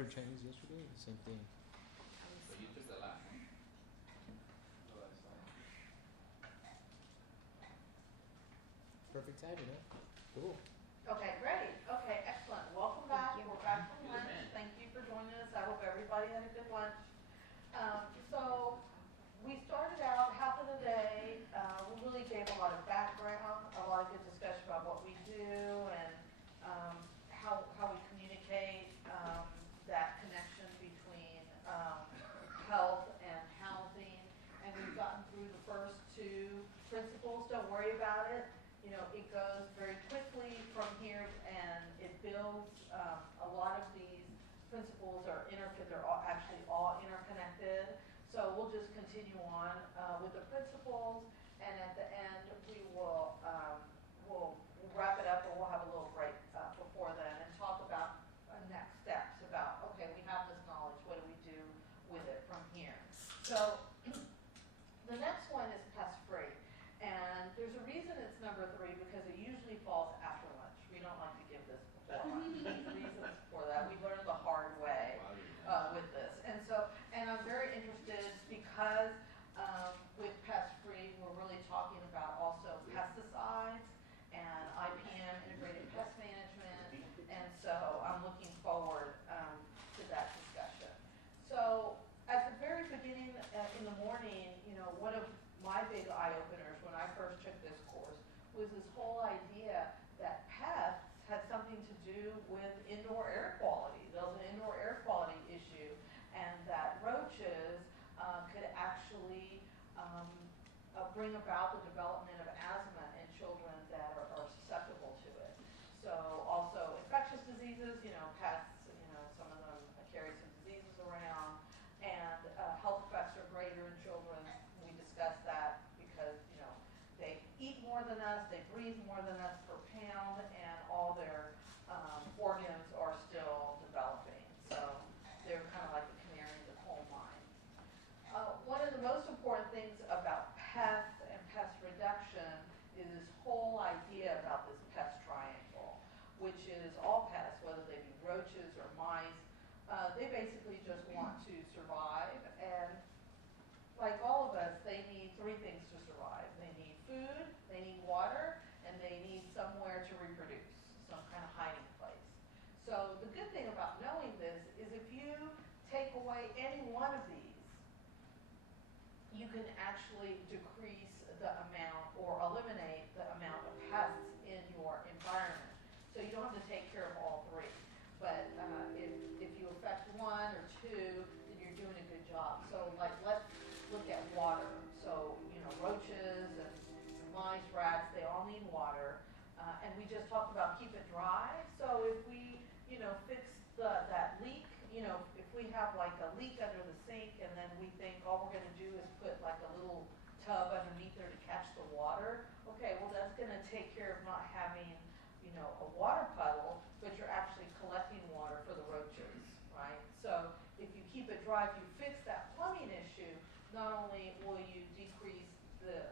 ordered Chinese yesterday. Same thing. So you took the last one. Perfect timing, huh? Cool. Okay, great. Okay, excellent. Welcome back. We're back from lunch. Thank you for joining us. I hope everybody had a good lunch. So we started out half of the day. We really gave a lot of background, a lot of good discussion about what we do and how we communicate, that connection between health and housing. And we've gotten through the first two principles. Don't worry about it. You know, it goes very quickly from here, and it builds. A lot of these principles are they're actually all interconnected. So we'll just continue on with the principles, and at the end we will we'll wrap it up, and we'll have a little break before then and talk about next steps. About okay, we have this knowledge. What do we do with it from here? So the next one is pest free. And there's a reason it's number 3 because it usually falls after lunch. We don't like to give this before lunch. There's reasons for that. We learned the hard way with this. And I'm very interested because with pest free, we're really talking about also pesticides and IPM, integrated pest management. And so I'm looking forward to that discussion. So at the very beginning in the morning, you know, one of my big eye-openers when I first took this course was this whole idea that pests had something to do with indoor air quality. There was an indoor air quality issue, and that roaches could actually bring about the development of asthma in children that are susceptible to it. So also infectious diseases, you know, pests, you know, some of them carry some diseases around, and health effects are greater in children. We discussed that because, you know, they eat more than us, they breathe more than us per pound, and all their organs are still developing. So they're kind of like the canary in the coal mine. One of the most important things about pests and pest reduction is this whole idea about this pest triangle, which is all pests, whether they be roaches or mice. They basically just want to survive, and like all of us, they need 3 things to survive. They need food, they need water, and they need somewhere to reproduce, some kind of hiding place. So the good thing about knowing this is if you take away any one of these, you can actually decrease the amount or eliminate the amount of pests in your environment. So you don't have to take care of all 3. But if you affect 1 or 2, then you're doing a good job. So like let's look at water. So, you know, roaches and mice, rats, they all need water. And we just talked about keep it dry. So if we, you know, fix that leak, you know, if we have like a leak under the sink and then we think all we're going to do is put like a little tub underneath there to catch the water, okay, well that's going to take care of not having, you know, a water puddle, but you're actually collecting water for the roaches, right? So if you keep it dry, if you fix that plumbing issue, not only will you decrease the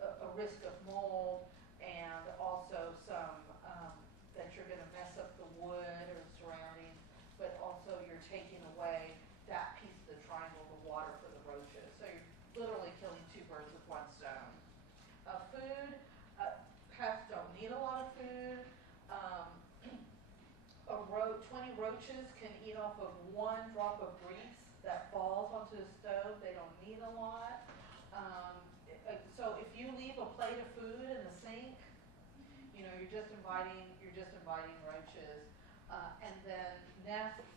a risk of mold and also some that you're going to mess up the wood or the surroundings, but also you're taking away that piece of the triangle, the water for the roaches. So you're literally killing 2 birds with 1 stone. Food, pests don't need a lot of food. 20 roaches can eat off of 1 drop of grease that falls onto the stove. They don't need a lot. So if you leave a plate of food in the sink, you know, you're just inviting roaches. And then nests,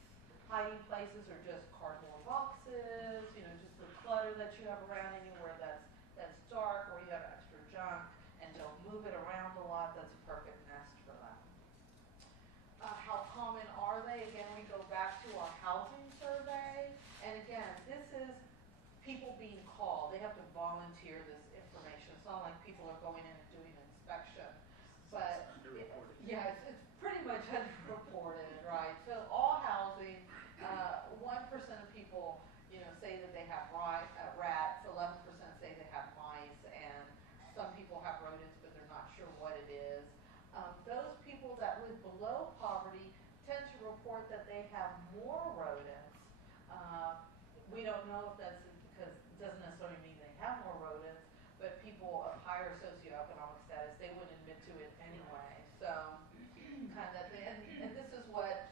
hiding places are just cardboard boxes, you know, just the clutter that you have around anywhere that's dark or you have extra junk and don't move it around a lot. That's a perfect nest for them. How common are they? Again, we go back to our housing survey. And again, this is people being called. They have to volunteer this information. It's not like people are going in and doing an inspection. But it's pretty much underreported, right? So all housing, 1% of people, you know, say that they have rats, 11% say they have mice, and some people have rodents, but they're not sure what it is. Those people that live below poverty tend to report that they they have more rodents. We don't know if that's because it doesn't necessarily mean they have more rodents, but people of higher socioeconomic status, they wouldn't admit to it anyway. So, kind of, and this is what,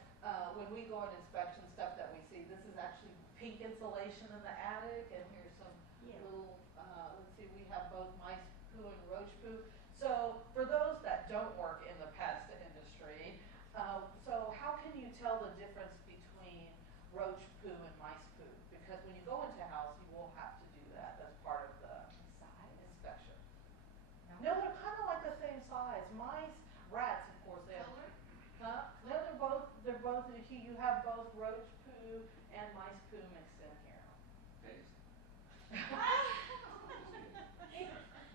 when we go on inspection stuff that we see, this is actually pink insulation in the attic, and here's some little, let's see, we have both mice poo and roach poo. So, for those that don't work in the pest industry, so how can you tell the difference between roach poo and mice poo? Because when you go into a house, you will have to do that as part of the inspection. No, they're kind of like the same size. Mice, rats, of course, they have. Huh? No, they're both, you have both roach poo and mice poo mixed in here.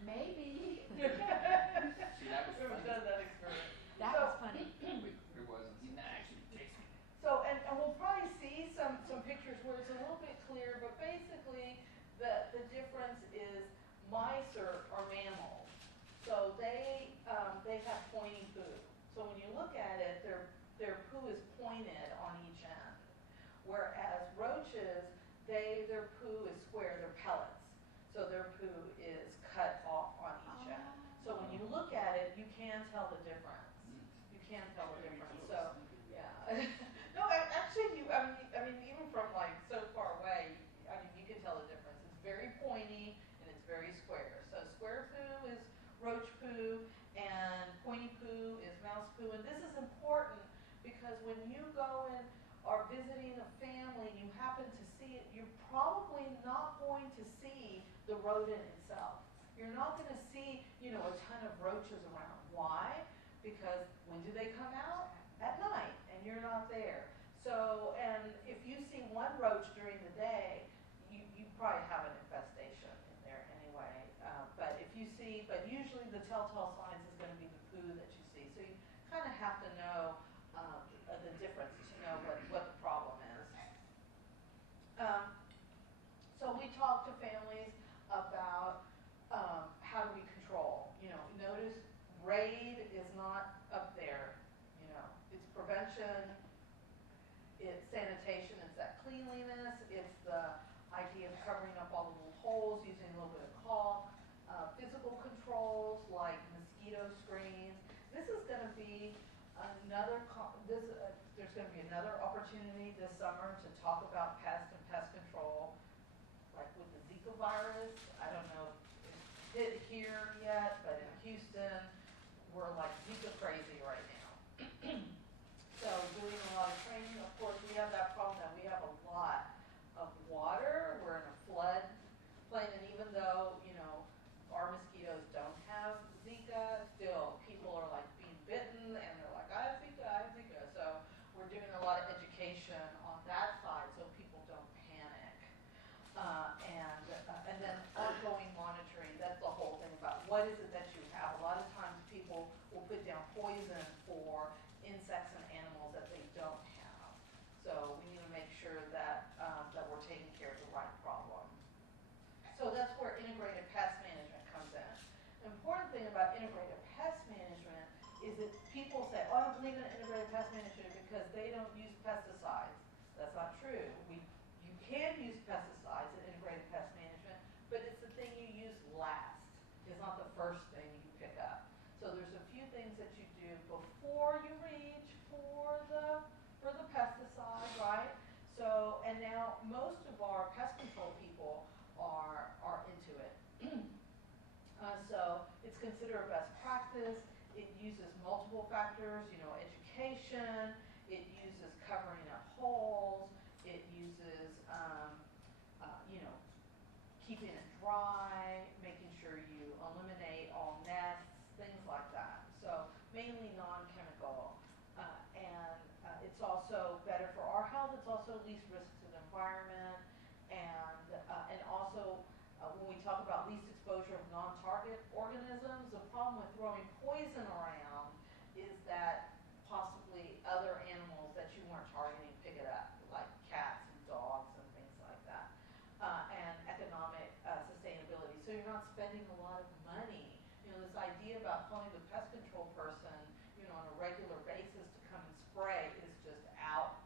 Maybe. See, that was We've funny. done that experiment. That So- was funny. It wasn't. He's not actually tasting it. So, and we'll probably see some pictures where it's a little bit clear, but basically the difference is mice are mammals. So they have pointy poo. So when you look at it, their poo is pointed on each end. Whereas roaches, their poo is square, they're pellets. So their poo is cut off on each end. So when you look at it, you can tell the difference. You can tell the difference. So, yeah. No, actually, I mean, even from like so far away, I mean, you can tell the difference. It's very pointy and it's very square. So square poo is roach poo and pointy poo is mouse poo. And this is important because when you go and are visiting a family and you happen to see it, you're probably not going to see the rodent itself. You're not going to see, a ton of roaches around. Why? Because when do they come out? At night, and you're not there. So, and if you see one roach during the day, you probably have an infestation in there anyway. But usually the telltale signs is going to be the poo that you see. So you kind of have to know the difference to know what the problem is. So we talk to families about how do we control. Notice RAID is not up there. It's prevention, it's sanitation, it's that cleanliness, it's the idea of covering up all the little holes, using a little bit of caulk, physical controls like mosquito screens. This is going to be there's going to be another opportunity this summer to talk about pest and pest control, like with the Zika virus. I don't know if it's hit here yet, but in Houston, we're like Zika crazy right now. So doing a lot of training. Of course, we have that problem that we have a lot of water. We're in a flood plain, and even though, our mosquitoes don't have Zika, still people are like being bitten and they're like, I have Zika, I have Zika. So we're doing a lot of education on that side so people don't panic. And then ongoing monitoring, that's the whole thing about what is it that you have. A lot of times people will put down poison for insects and animals that they don't have. So we need to make sure that we're taking care of the right problem. So that's where integrated pest management comes in. The important thing about integrated pest management is that people say, oh, I don't believe in integrated pest management because they don't use pesticides. That's not true. You can use pesticides in integrated pest management, but it's the thing you use last. It's not the first thing you pick up. So there's a few things that you do before you reach for the pesticide, right? So, and now most of our pest control people are into it. So it's considered a best practice. It uses multiple factors, education. It uses covering up holes. It uses, keeping it dry, making sure you eliminate all nests, things like that. So mainly non-chemical. It's also better for our health. It's also least risk to the environment. And also, when we talk about least exposure of non-target organisms, the problem with throwing poison around is that possibly other animals that you weren't targeting pick it up, like cats and dogs and things like that. And economic sustainability. So you're not spending a lot of money. This idea about calling the pest control person, on a regular basis to come and spray is just out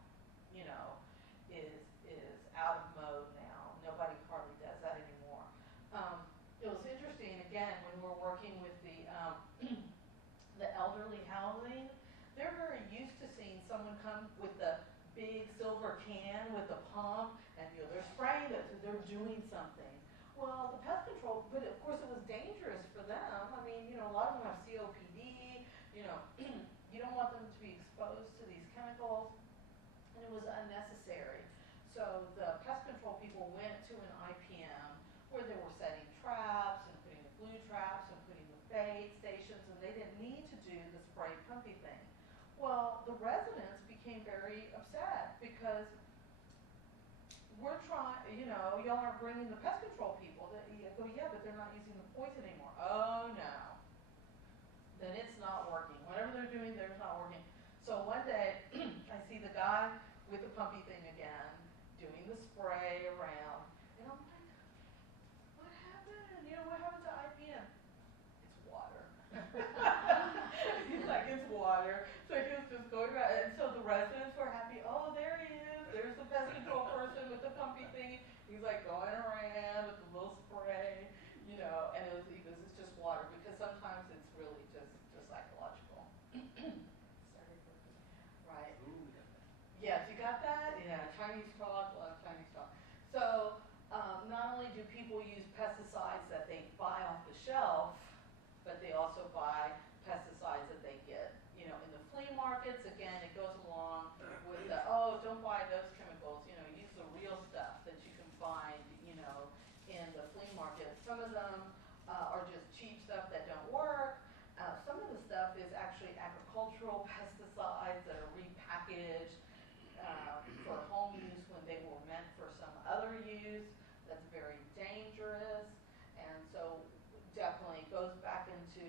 again, when we're working with the the elderly housing, they're very used to seeing someone come with the big silver can with a pump, and they're spraying it, so they're doing something. Well, the pest control, but of course it was dangerous for them. I mean, a lot of them have COPD, you don't want them to be exposed to these chemicals, and it was unnecessary. So the pest control people went to an IPM where they were setting traps and putting the glue traps and putting the bait stations, and they didn't need to do the spray pumpy thing. Well, the residents became very upset because we're trying, y'all aren't bringing the pest control people. I go, yeah, but they're not using the poison anymore. Oh, no. Then it's not working. Whatever they're doing, there's not working. So one day, I see the guy with the pumpy thing again, doing the spray around, and I'm like, what happened? What happened to IPM? It's water. He's like, it's water. So he was just going around, and so the residents were happy. Oh, there he is. There's the pest control person with the pumpy thing. He's like going around with the little spray, and it's just water, because sometimes it's really just psychological. Right. Ooh, Yes, you got that? Yeah, Chinese talk, a lot of Chinese talk. So, not only do people use pesticides that they buy off the shelf, but they also buy pesticides that they get, in the flea markets. Again, it goes along with the, don't buy those chemicals, use the real stuff that you can find, in the flea market. Some of them are just cheap stuff that don't work. Some of the stuff is actually agricultural pesticides that are repackaged for home use when they were meant for some other use. That's very dangerous, and so definitely goes back into,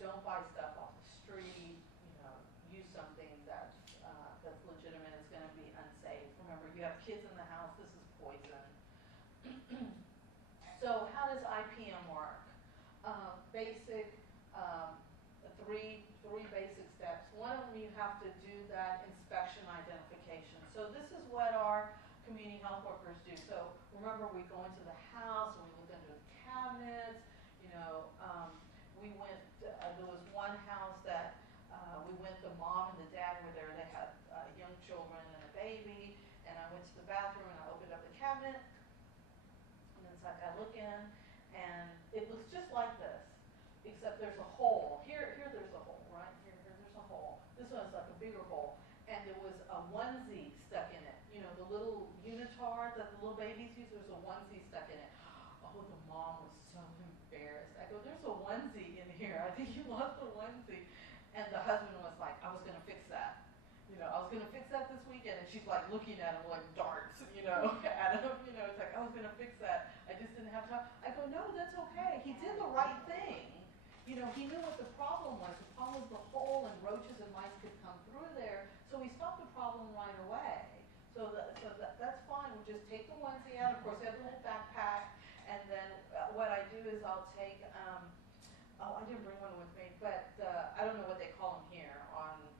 don't buy stuff off the street, use something that's legitimate. It's going to be unsafe. Remember, you have kids in the house, this is poison. So how does IPM work? Basic, three basic steps. One of them, you have to do that inspection identification. So this is what our community health workers do. So remember, we go into the house and we look under the cabinets. We went, there was one house that we went, the mom and the dad were there. They had young children and a baby. And I went to the bathroom and I opened up the cabinet. And it's like I look in, and it looks just like this, except there's a hole. Here there's a hole, right? Here there's a hole. This one's like a bigger hole. And there was a onesie stuck in it. The little unitard that the little babies use, there's a onesie stuck in it. Oh, the mom was so embarrassed. I go, there's a onesie in here. I think you lost the onesie. And the husband was like, I was going to fix that. I was going to fix that this weekend. And she's like looking at him like darts, at him. It's like, I was going to fix that. I just didn't have time. I go, no, that's okay. He did the right thing. He knew what the problem was. The problem was the hole, and roaches and mice could come through there. So we stopped the problem right away. So that's fine. We just take the onesie out. Of course, I have a little backpack. And then what I do is I'll take, I didn't bring one with me, but I don't know what they call them here.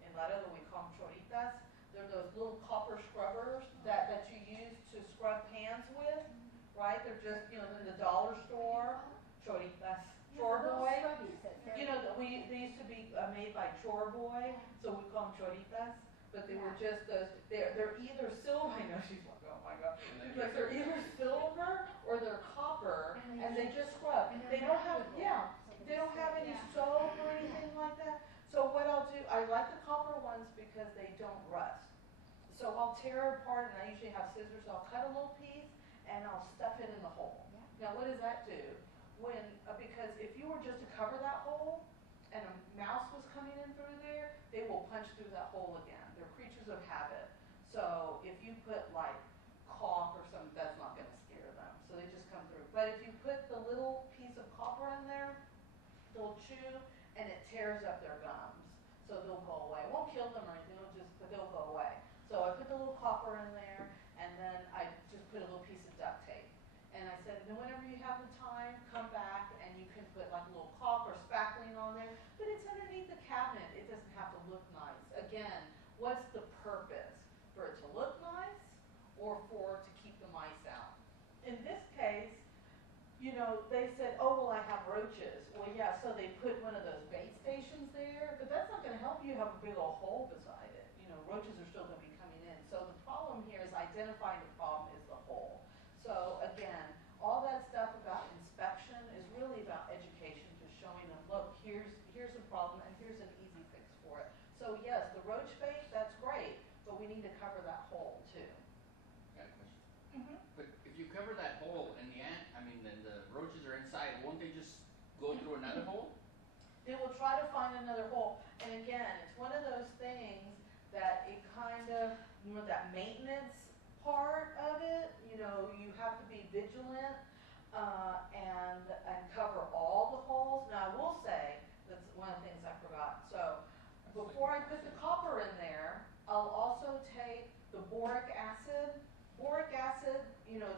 In Laredo, we call them choritas. They're those little copper scrubbers that you use to scrub pans with, right? They're just, in the dollar store. Choritas. Chore Boy. They used to be made by Chore Boy, so we call them choritas. But they were just those. They're either silver. I know, she's like, oh my god. She's like, they're either silver or they're copper, and they just scrub. They don't have, they don't have any soap or anything like that. So what I'll do, I like the copper ones because they don't rust. So I'll tear it apart, and I usually have scissors. I'll cut a little piece, and I'll stuff it in the hole. Now, what does that do? Because if you were just to cover that hole, and a mouse was coming in through there, they will punch through that hole again. They're creatures of habit. So if you put like caulk or something, that's not going to scare them. So they just come through. But if you put the little piece of copper in there, they'll chew, and it tears up their gums. So they'll go away. It won't kill them or anything, but they'll go away. So I put the little copper in there, and then I just put a little piece of duct tape. And I said, then whenever you have the time, come back, and you can put like a little caulk or spackling on there. But it's underneath the cabinet. It doesn't have to look nice. Again, what's the purpose? For it to look nice, or to keep the mice out? In this case, they said, oh, well, I have roaches. Well, yeah, so they put one of those bait stations there, but that's not gonna help you have a big old hole beside it. You know, roaches are still gonna be coming in. So the problem here is identifying the problem is the hole. So again, all that stuff about inspection is really about education, just showing them, look, here's a problem and here's an easy fix for it. So yes, the roach bait, that's great, but we need to cover that hole too. Got a question. But if you cover that hole and the roaches are inside, won't they just go through another hole? They will try to find another hole. And again, it's one of those things that it kind of, you know, that maintenance part of it, you know, you have to be vigilant and cover all the holes. Now, I will say, that's one of the things I forgot. So before I put the copper in there, I'll also take the boric acid. Boric acid, you know,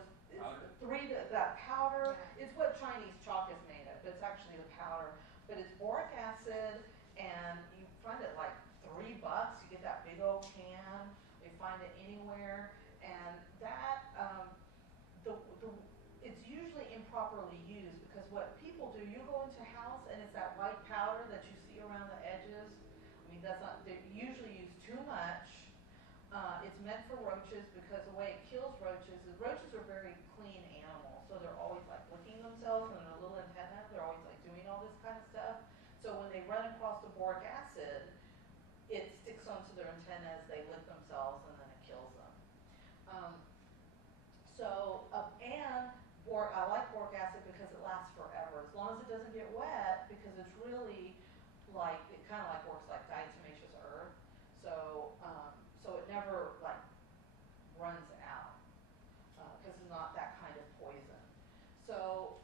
that powder is what Chinese chalk is made of. It's actually the powder, but it's boric acid, and you find it like $3. You get that big old can. You find it anywhere, and that it's usually improperly used because what people do, you go into a house and it's that white powder that you see around the edges. I mean, that's not. They usually use too much. It's meant for roaches because the way it kills roaches is roaches are very clean animals, so they're always like licking themselves and their little antenna. They're always like doing all this kind of stuff. So when they run across the boric acid, it sticks onto their antennas. They lick themselves and then it kills them. And I like boric acid because it lasts forever as long as it doesn't get wet because it's really like it kind of like works like diatomaceous earth. So it never like runs out because it's not that kind of poison. So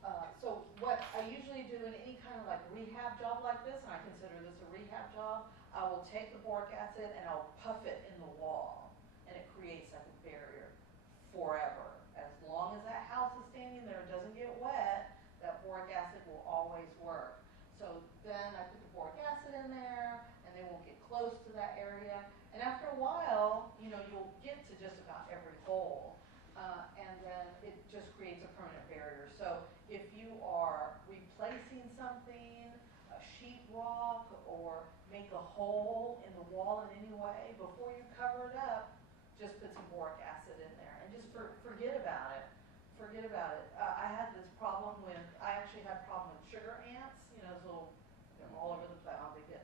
what I usually do in any kind of like rehab job like this, and I consider this a rehab job, I will take the boric acid and I'll puff it in the wall, and it creates like a barrier forever. As long as that house is standing there and doesn't get wet, that boric acid will always work. So then I put the boric acid in there, and they won't get close to that area. And after a while, you know, you'll get to just about every hole, and then it just creates a permanent barrier. So if you are replacing something, a sheetrock, or make a hole in the wall in any way, before you cover it up, just put some boric acid in there, and just forget about it. Forget about it. I had this problem with, I actually had a problem with sugar ants, you know, those little, they're all over the place, they get,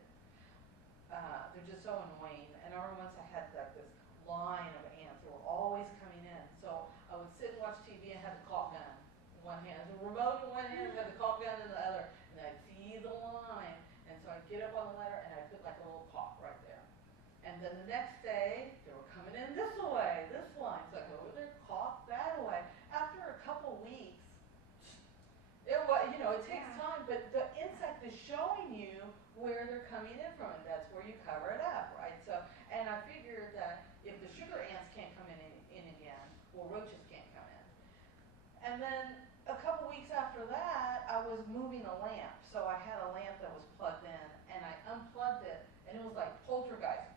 they're just so annoying. And I remember once I had like this line of ants that were always coming in. So I would sit and watch TV and have the caulk gun in one hand, the remote in one hand, and had the caulk gun in the other, and I'd see the line. And so I'd get up on the ladder and I'd put like a little caulk right there. And then the next day, they were coming in this way, this line. So I go over there, caulk that way. After a couple weeks, it was, you know, it takes time, but the insect is showing you where they're coming in from, and that's where you cover it up, right? So, and I figured that if the sugar ants can't come in again, well, roaches can't come in. And then a couple weeks after that, I was moving a lamp. So I had a lamp that was plugged in, and I unplugged it, and it was like poltergeist.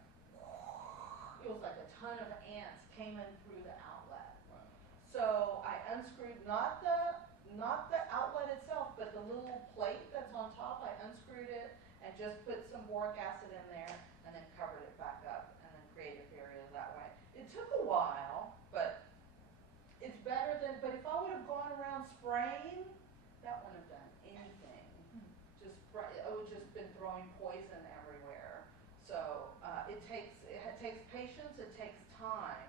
It was like a ton of ants came in through the outlet. Wow. So I unscrewed not the outlet itself, but the little plate that's on top. I unscrewed it and just put some boric acid in there, and then covered it back up, and then created barriers that way. It took a while, but it's better than. But if I would have gone around spraying, that wouldn't have done anything. I would just been throwing poison everywhere. So it takes patience, it takes time.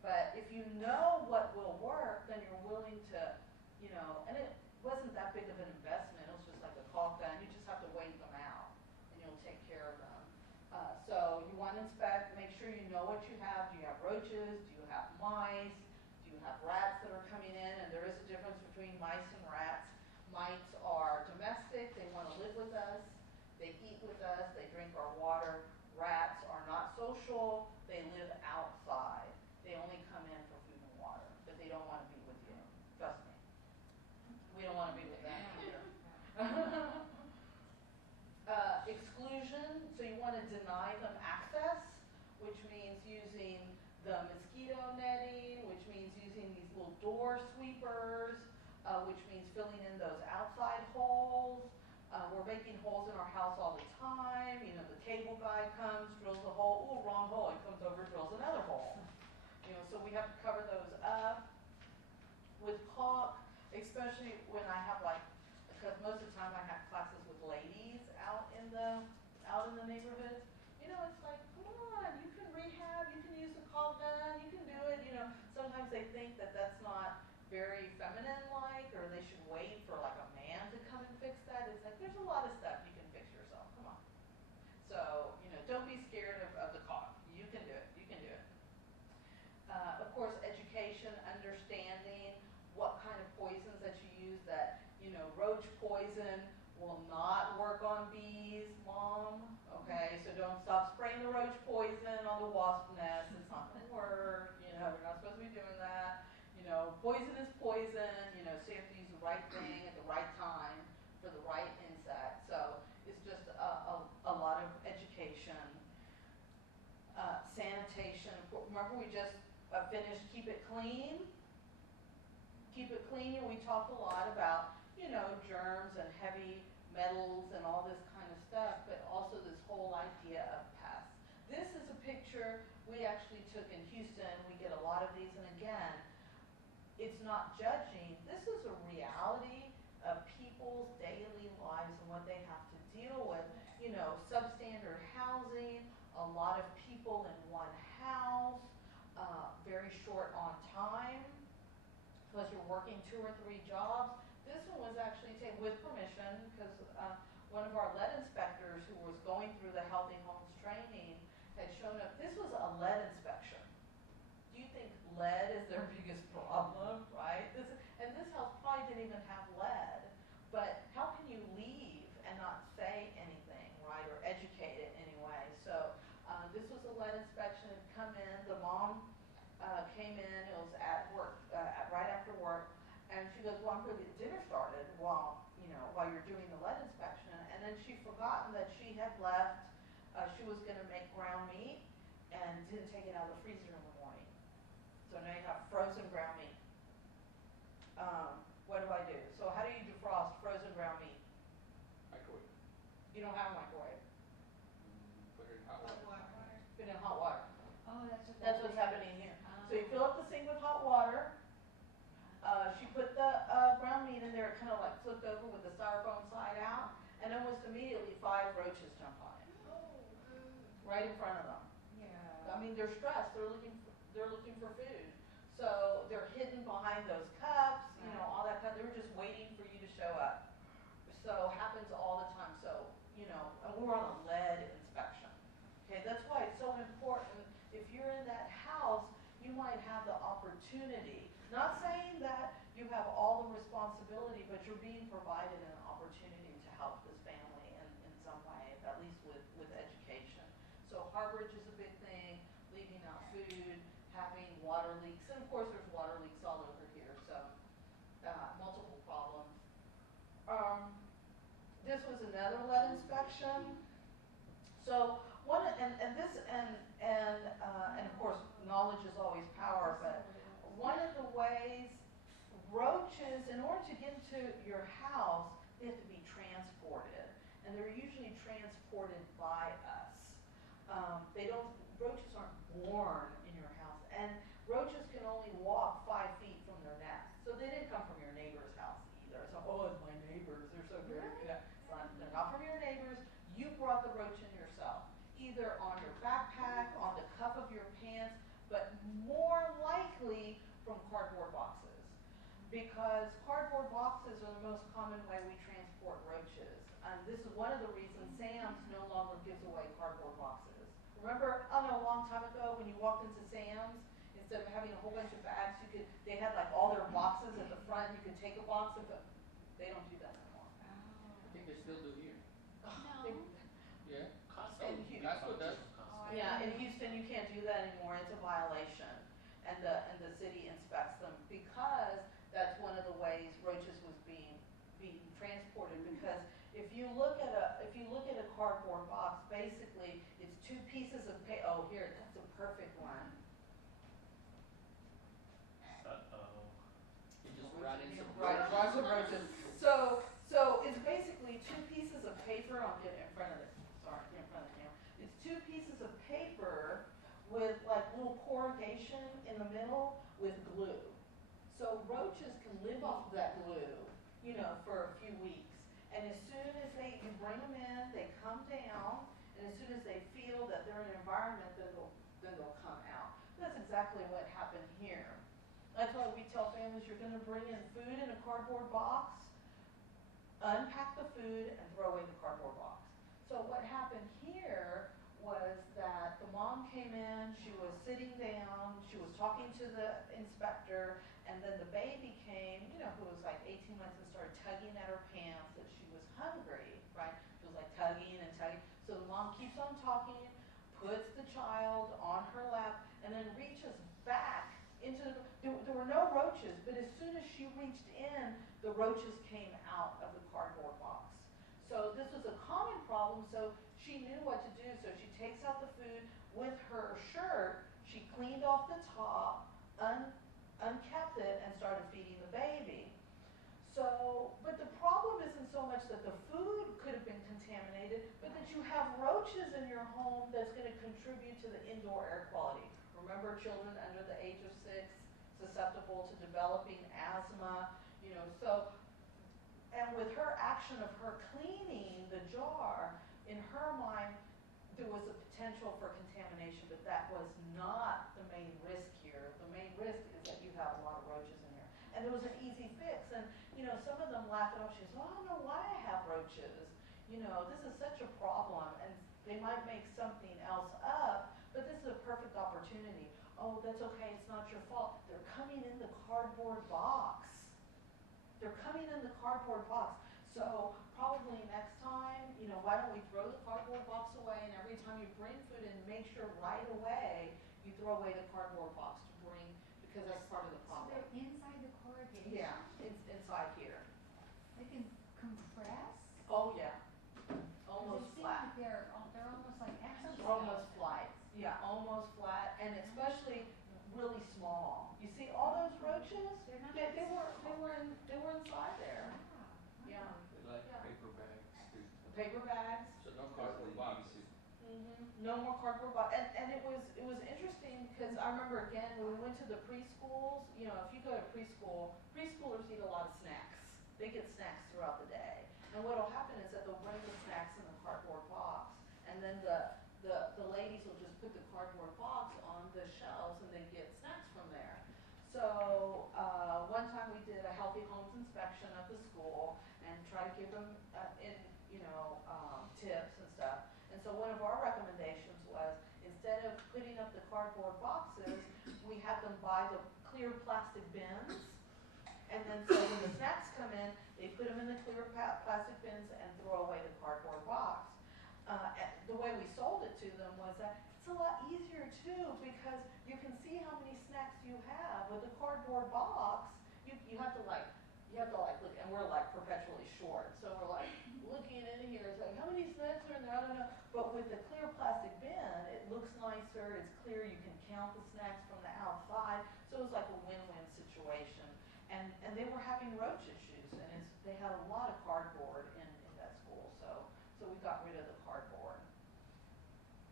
But if you know what will work, then you're willing to, you know, and it wasn't that big of an investment. It was just like a caulk gun. You just have to wait them out, and you'll take care of them. So you want to inspect, make sure you know what you have. Do you have roaches? Do you have mice? Do you have rats that are coming in? And there is a difference between mice and rats. Mice are domestic. They want to live with us. They eat with us. They drink our water. Rats are not social. They live outside. They only come in for food and water, but they don't want to be with you. Trust me. We don't want to be with them either. Exclusion, so you want to deny them access, which means using the mosquito netting, which means using these little door sweepers, which means filling in those outside holes. so we have to cover those up with caulk, especially when I have like, because most of the time I have classes with ladies out in the neighborhoods. You know, it's like, come on, you can rehab, you can use the caulk gun, you can do it. You know, sometimes they think that that's not very feminine-like, or they should wait for like a man to come and fix that. It's like, there's a lot of stuff you can fix yourself. Come on. So, you know, don't be scared of the caulk. You can do it. You can do it. Of course, education, understanding what kind of poisons that you use. That, you know, roach poison will not work on bees, Mom. Okay, so don't stop spraying the roach poison on the wasp nest. It's not going to work. You know, we're not supposed to be doing that. You know, poison is poison. You know, so you have to use the right thing at the right time for the right insect. So it's just a lot of education. Sanitation. Remember, we just finished Keep It Clean. Keep It Clean, and we talked a lot about, you know, germs and heavy metals and all this kind of stuff, but also this whole idea of pests. This is a picture we actually took in Houston. We get a lot of these, and again, it's not judging. This is a reality of people's daily lives and what they have to deal with. You know, substandard housing, a lot of people in one house, very short on time, because you're working 2 or 3 jobs. This one was actually taken with permission, because one of our lead inspectors who was going through the Healthy Homes training had shown up. This was a lead inspection. Do you think lead is their biggest problem, right? And this house probably didn't even have lead, but how can you leave and not say anything, right, or educate it anyway? So this was a lead inspection. Had come in, the mom came in, it was at work, right after work, and she goes, well, I'm going to get dinner started while you're doing the lead inspection. And then she'd forgotten that she had left, she was going to make ground meat and didn't take it out of the freezer in the morning. So now you have frozen ground meat. What do I do? So how do you defrost frozen ground meat? Microwave. You don't have a microwave. Put it in hot water. Put it in hot water. Oh, That's what's happening here. So you fill up the sink with hot water. She put the ground meat in there, kind of like flipped over with the styrofoam side out, and almost immediately 5 roaches jump on it. Right in front of them. Yeah. I mean, they're stressed. They're looking for food. So they're hidden behind those cups, you know, all that kind. They were just waiting for you to show up. So happens all the time. So, you know, and we're on a lead inspection. Okay, that's why it's so important. If you're in that house, you might have the opportunity. Not saying that you have all the responsibility, but you're being provided an opportunity to help this family in some way, at least with education. So harborage is a big thing, leaving out food, having water leaks, and of course there's water leaks all over here, so multiple problems. This was another lead inspection. So one, and of course knowledge is always power, but one of the ways roaches, in order to get into your house, they have to be transported, and they're usually transported by us. Roaches aren't born in your house, and roaches can only walk 5 feet from their nest. So they didn't come from your neighbor's house either. So, it's my neighbors, they're so great. Yeah. They're not from your neighbors. You brought the roach in yourself, either on your backpack, on the cuff of your pants, but more likely from cardboard boxes. Because cardboard boxes are the most common way we transport roaches. And this is one of the reasons Sam's no longer gives away cardboard boxes. Remember, I don't know, a long time ago when you walked into Sam's, instead of having a whole bunch of bags, they had like all their boxes at the front. You could take a box and go. They don't do that anymore. I think they still do here. They- Yeah. In Houston. That's what does. Yeah, in Houston you can't do that anymore. It's a violation, and the city inspects them, because that's one of the ways roaches was being transported. Because if you look at a cardboard box, basically it's 2 pieces of paper. Oh, here, that's a perfect one. You just brought in some. Brought some roaches. So it's basically 2 pieces of paper. I'll get in front of it. Sorry, in front of the camera. It's 2 pieces of paper with like little corrugation in the middle with glue. So roaches can live off that glue, you know, for a few weeks. And as soon as you bring them in, they come down, and as soon as they feel that they're in an environment, then they'll come out. That's exactly what happened here. That's why we tell families, you're gonna bring in food in a cardboard box, unpack the food, and throw away the cardboard box. So what happened here was that the mom came in, she was sitting down, she was talking to the inspector, and then the baby came, you know, who was like 18 months, and started tugging at her pants that she was hungry, right? She was like tugging and tugging. So the mom keeps on talking, puts the child on her lap, and then reaches back into the, there were no roaches, but as soon as she reached in, the roaches came out of the cardboard box. So this was a common problem, so she knew what to do. So she takes out the food with her shirt, she cleaned off the top, uncapped it, and started feeding the baby. So, but the problem isn't so much that the food could have been contaminated, but that you have roaches in your home that's going to contribute to the indoor air quality. Remember, children under the age of 6 susceptible to developing asthma, you know, so, and with her action of her cleaning the jar, in her mind, there was a potential for contamination, but that was not the main risk here. The main risk is that you have a lot of roaches in here. And there was an easy fix, and, you know, some of them laugh it off. She says, well, I don't know why I have roaches. You know, this is such a problem, and they might make something else up, but this is a perfect opportunity. Oh, that's okay, it's not your fault. They're coming in the cardboard box. They're coming in the cardboard box. So probably next time, you know, why don't we throw the cardboard box away, and every time you bring food in, make sure right away you throw away the cardboard box to bring, because that's part of the So problem. they're inside the corrugation? Yeah, it's inside here. They can compress? Oh, yeah. Because Almost it seems flat. like they're almost like exercise. Almost flat. Yeah, almost flat, and especially really small. You see all those roaches? They're not. They were inside there. Yeah. They like Yeah. paper bags too. Paper bags. So no cardboard boxes. No more cardboard box. And it was interesting because I remember again when we went to the preschools. You know, if you go to preschool, preschoolers eat a lot of snacks. They get snacks throughout the day. And what will happen is that they'll bring the snacks in the cardboard box, and then the ladies will just put the cardboard box on the shelves, and they get snacks from there. So one time we did a healthy homes inspection of the school and try to give them tips and stuff. And so one of our recommendations was, instead of putting up the cardboard boxes, we had them buy the clear plastic bins. And then so when the snacks come in, they put them in the clear plastic bins and throw away the cardboard box. The way we sold it to them was that it's a lot easier too, because you can see how many snacks you have. With a cardboard box, you have to look, and we're like perpetually short, so we're like looking in here, it's like, how many snacks are in there? I don't know. But with the clear plastic bin, it looks nicer, it's clear, you can count the snacks from the outside, so it was like a win-win situation. And they were having roach issues, and they had a lot of cardboard in that school, so we got rid of the cardboard.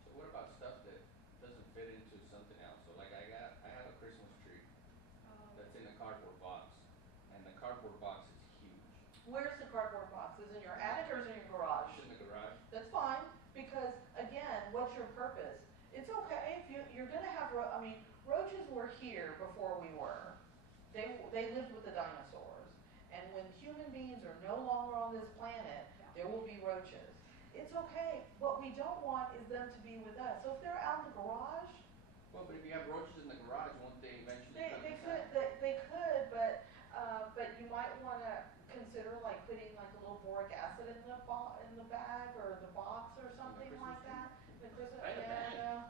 So what about stuff that doesn't fit into something else? So like I have a Christmas tree that's in a cardboard box, and the cardboard box is huge. Where's the cardboard box? Is it in your attic or is it in your garage? It's in the garage. That's fine, because again, what's your purpose? It's okay if you're gonna have, roaches were here before we were. They lived with the dinosaurs. And when human beings are no longer on this planet, there will be roaches. It's okay. What we don't want is them to be with us. So if they're out in the garage, Well, but if you have roaches in the garage, won't they eventually come they inside? could, but you might want to consider like putting like a little boric acid in the bag or the box or something Christmas like that. The Christmas, I have a bag. yeah.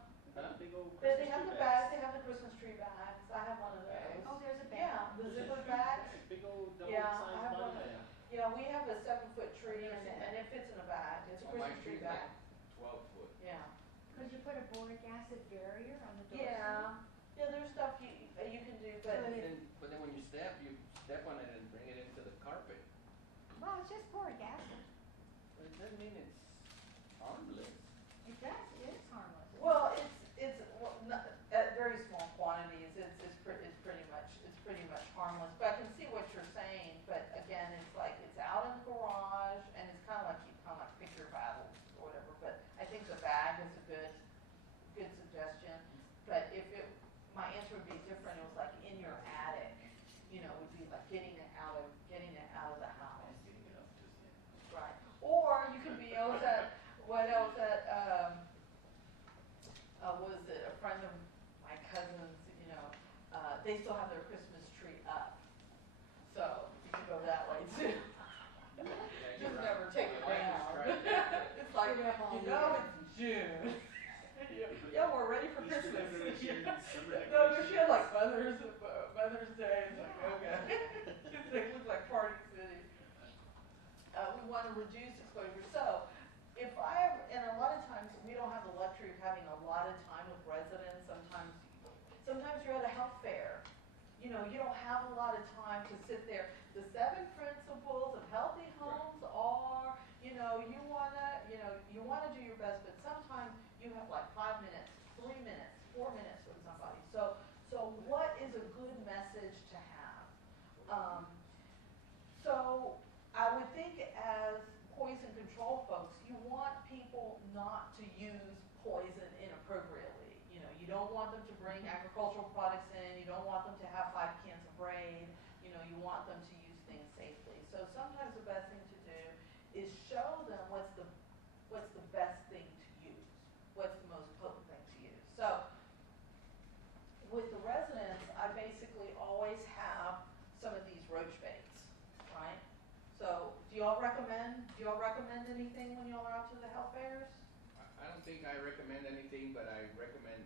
Big old They Christmas have tree the bags. bags. They have the Christmas tree bags. I have one of those. Oh, there's a bag. Yeah, the zipper bags. Big old Yeah, I double-sized have body one. bag. Yeah, we have a 7-foot tree and it fits in a bag. It's a Well, my Christmas tree tree's like bag. 12 foot. Yeah. Could you put a boric acid barrier on the door? Yeah. Yeah, there's stuff you can do, but But then when you step on it and bring it into the carpet. Well, it's just boric acid. But it doesn't mean it's harmless. It does, it is harmless. well, it's not, at very small quantities. It's they still have their Christmas tree up. So you can go that way too. Just never take it down. It's like, you know it's June. Yeah, we're ready for Christmas. No, she had like Mother's Day. It's like, okay. It looks like Party City. We want to reduce exposure. So if and a lot of times we don't have the luxury of having a lot of time with residents. Sometimes you're at a health fair. You know, you don't have a lot of time to sit there. The 7 principles of healthy homes are, you wanna do your best, but sometimes you have like 5 minutes, 3 minutes, 4 minutes with somebody. So what is a good message to have? So I would think as poison control folks, you want people not to use poison inappropriately. You know, you don't want them to bring agricultural products in, you don't want them to have 5 cans of Raid, you know, you want them to use things safely. So sometimes the best thing to do is show them what's the best thing to use, what's the most potent thing to use. So with the residents, I basically always have some of these roach baits, right? So do y'all recommend anything when y'all are out to the health fairs? I don't think I recommend anything, but I recommend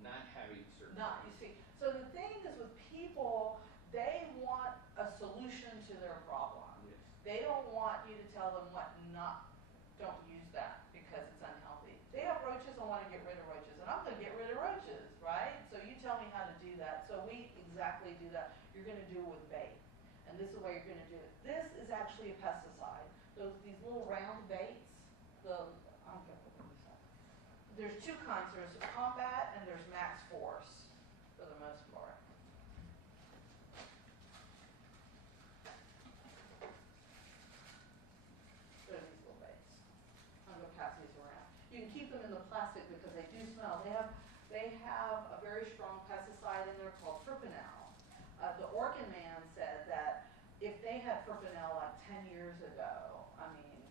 not having certain. Not, you see. So the thing is with people, they want a solution to their problem. Yes. They don't want you to tell them don't use that because it's unhealthy. They have roaches and want to get rid of roaches, and I'm going to get rid of roaches, right? So you tell me how to do that. So we exactly do that. You're going to do it with bait, and this is the way you're going to do it. This is actually a pesticide. These little round baits, there's 2 kinds. There's Combat and there's Max Force for the most part. They're these little baits. I'm going to pass these around. You can keep them in the plastic because they do smell. They have a very strong pesticide in there called fipronil. The Orkin man said that if they had fipronil like 10 years ago, I mean,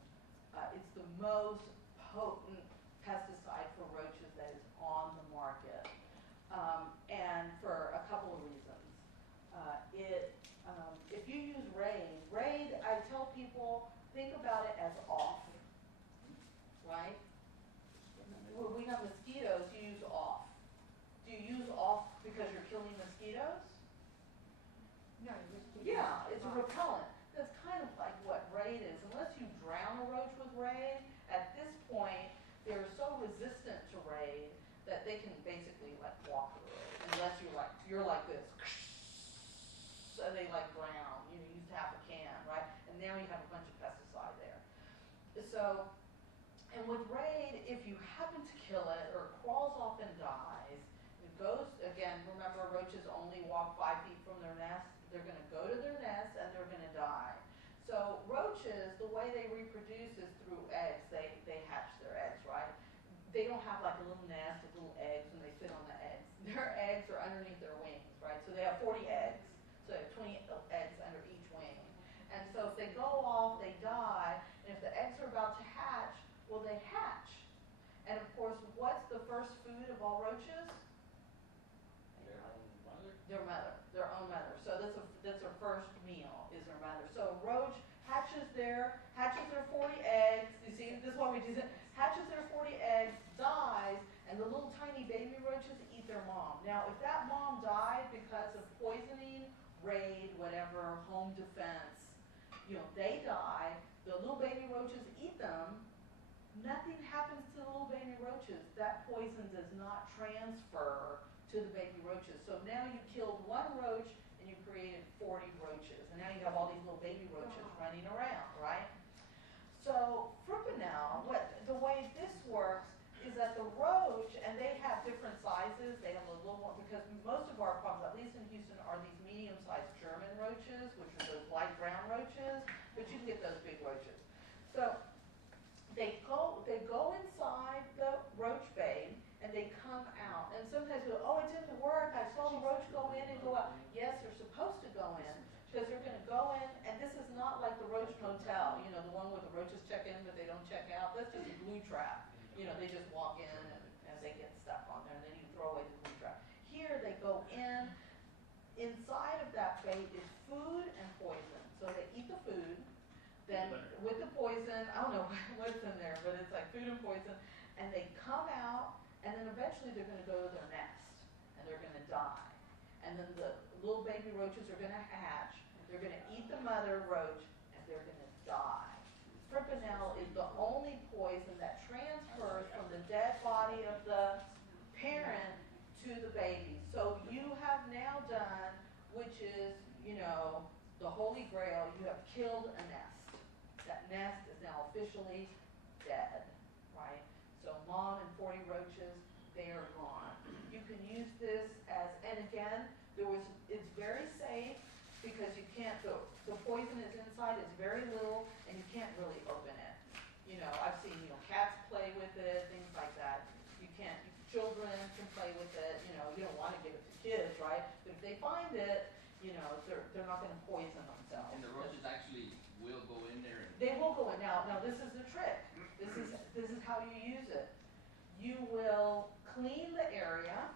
it's the most potent pesticide for roaches that is on the market, and for a couple of reasons. If you use Raid, I tell people, think about it as off, right? When we have mosquitoes, you use off. Do you use off because you're killing mosquitoes? No, you're just. Yeah, it's a repellent. That's kind of like what Raid is. Unless you drown a roach with Raid, at this point, they're so resistant to Raid that they can basically like walk through it. Unless you're like this. So they like drown. You used half a can, right? And now you have a bunch of pesticide there. So, and with Raid, if you happen to kill it or it crawls off and dies, it goes, again, remember roaches only walk 5 feet from their nest. They're going to go to their nest and they're going to die. So roaches, the way they reproduce is through eggs. They hatch their eggs, right? They don't have like a little nest with little eggs and they sit on the eggs. Their eggs are underneath their wings, right? So they have 40 eggs. So they have 20 eggs under each wing. And so if they go off, they die. And if the eggs are about to hatch, well, they hatch. And of course, what's the first food of all roaches? Their own mother? Their own mother. So that's their first meal, is their mother. So a roach hatches their 40 eggs. You see, this is why we do that. Hatches their 40 eggs, dies, and the little tiny baby roaches eat their mom. Now, if that mom died because of poisoning, Raid, whatever, home defense, they die. The little baby roaches eat them. Nothing happens to the little baby roaches. That poison does not transfer to the baby roaches. So now you killed 1 roach and you created 40 roaches. And now you have all these little baby roaches running around, right? So fipronil, the way this works is that the roach, and they have different sizes. They have a little more, because most of our problems, at least in Houston, are these medium-sized German roaches, which are those light brown roaches, but you can get those big roaches. So they go inside the roach bait and they come out. And sometimes they go, oh, it didn't work. I saw the roach go in and go out. Yes, they're supposed to go in because they're going to go in. And this is not like the roach motel, the one where the roaches check in but they don't check out. That's just a glue trap. They just walk in and they get stuck on there and then you throw away the glue trap. Here they go in inside of that bait is food and poison. So they eat the food, then with the poison, I don't know what's in there, but it's like food and poison, and they come out, and then eventually they're gonna go to their nest, and they're gonna die. And then the little baby roaches are gonna hatch, they're gonna eat the mother roach, and they're gonna die. Fipronil is the only poison that transfers from the dead body of the parent to the baby. So you have now done, which is, you know, the holy grail, you have killed a nest. That nest is now officially dead, right? So mom and 40 roaches, they are gone. You can use this as, and again, it's very safe because you can't, the poison is inside, it's very little, and you can't really open it. You know, I've seen, you know, cats play with it, things like that. You can't, children can play with it, you know, you don't want to give it to kids, right? But if they find it, you know, they're not gonna poison themselves. And the roaches actually will go in there and... They will go in. Now this is the trick. This is how you use it. You will clean the area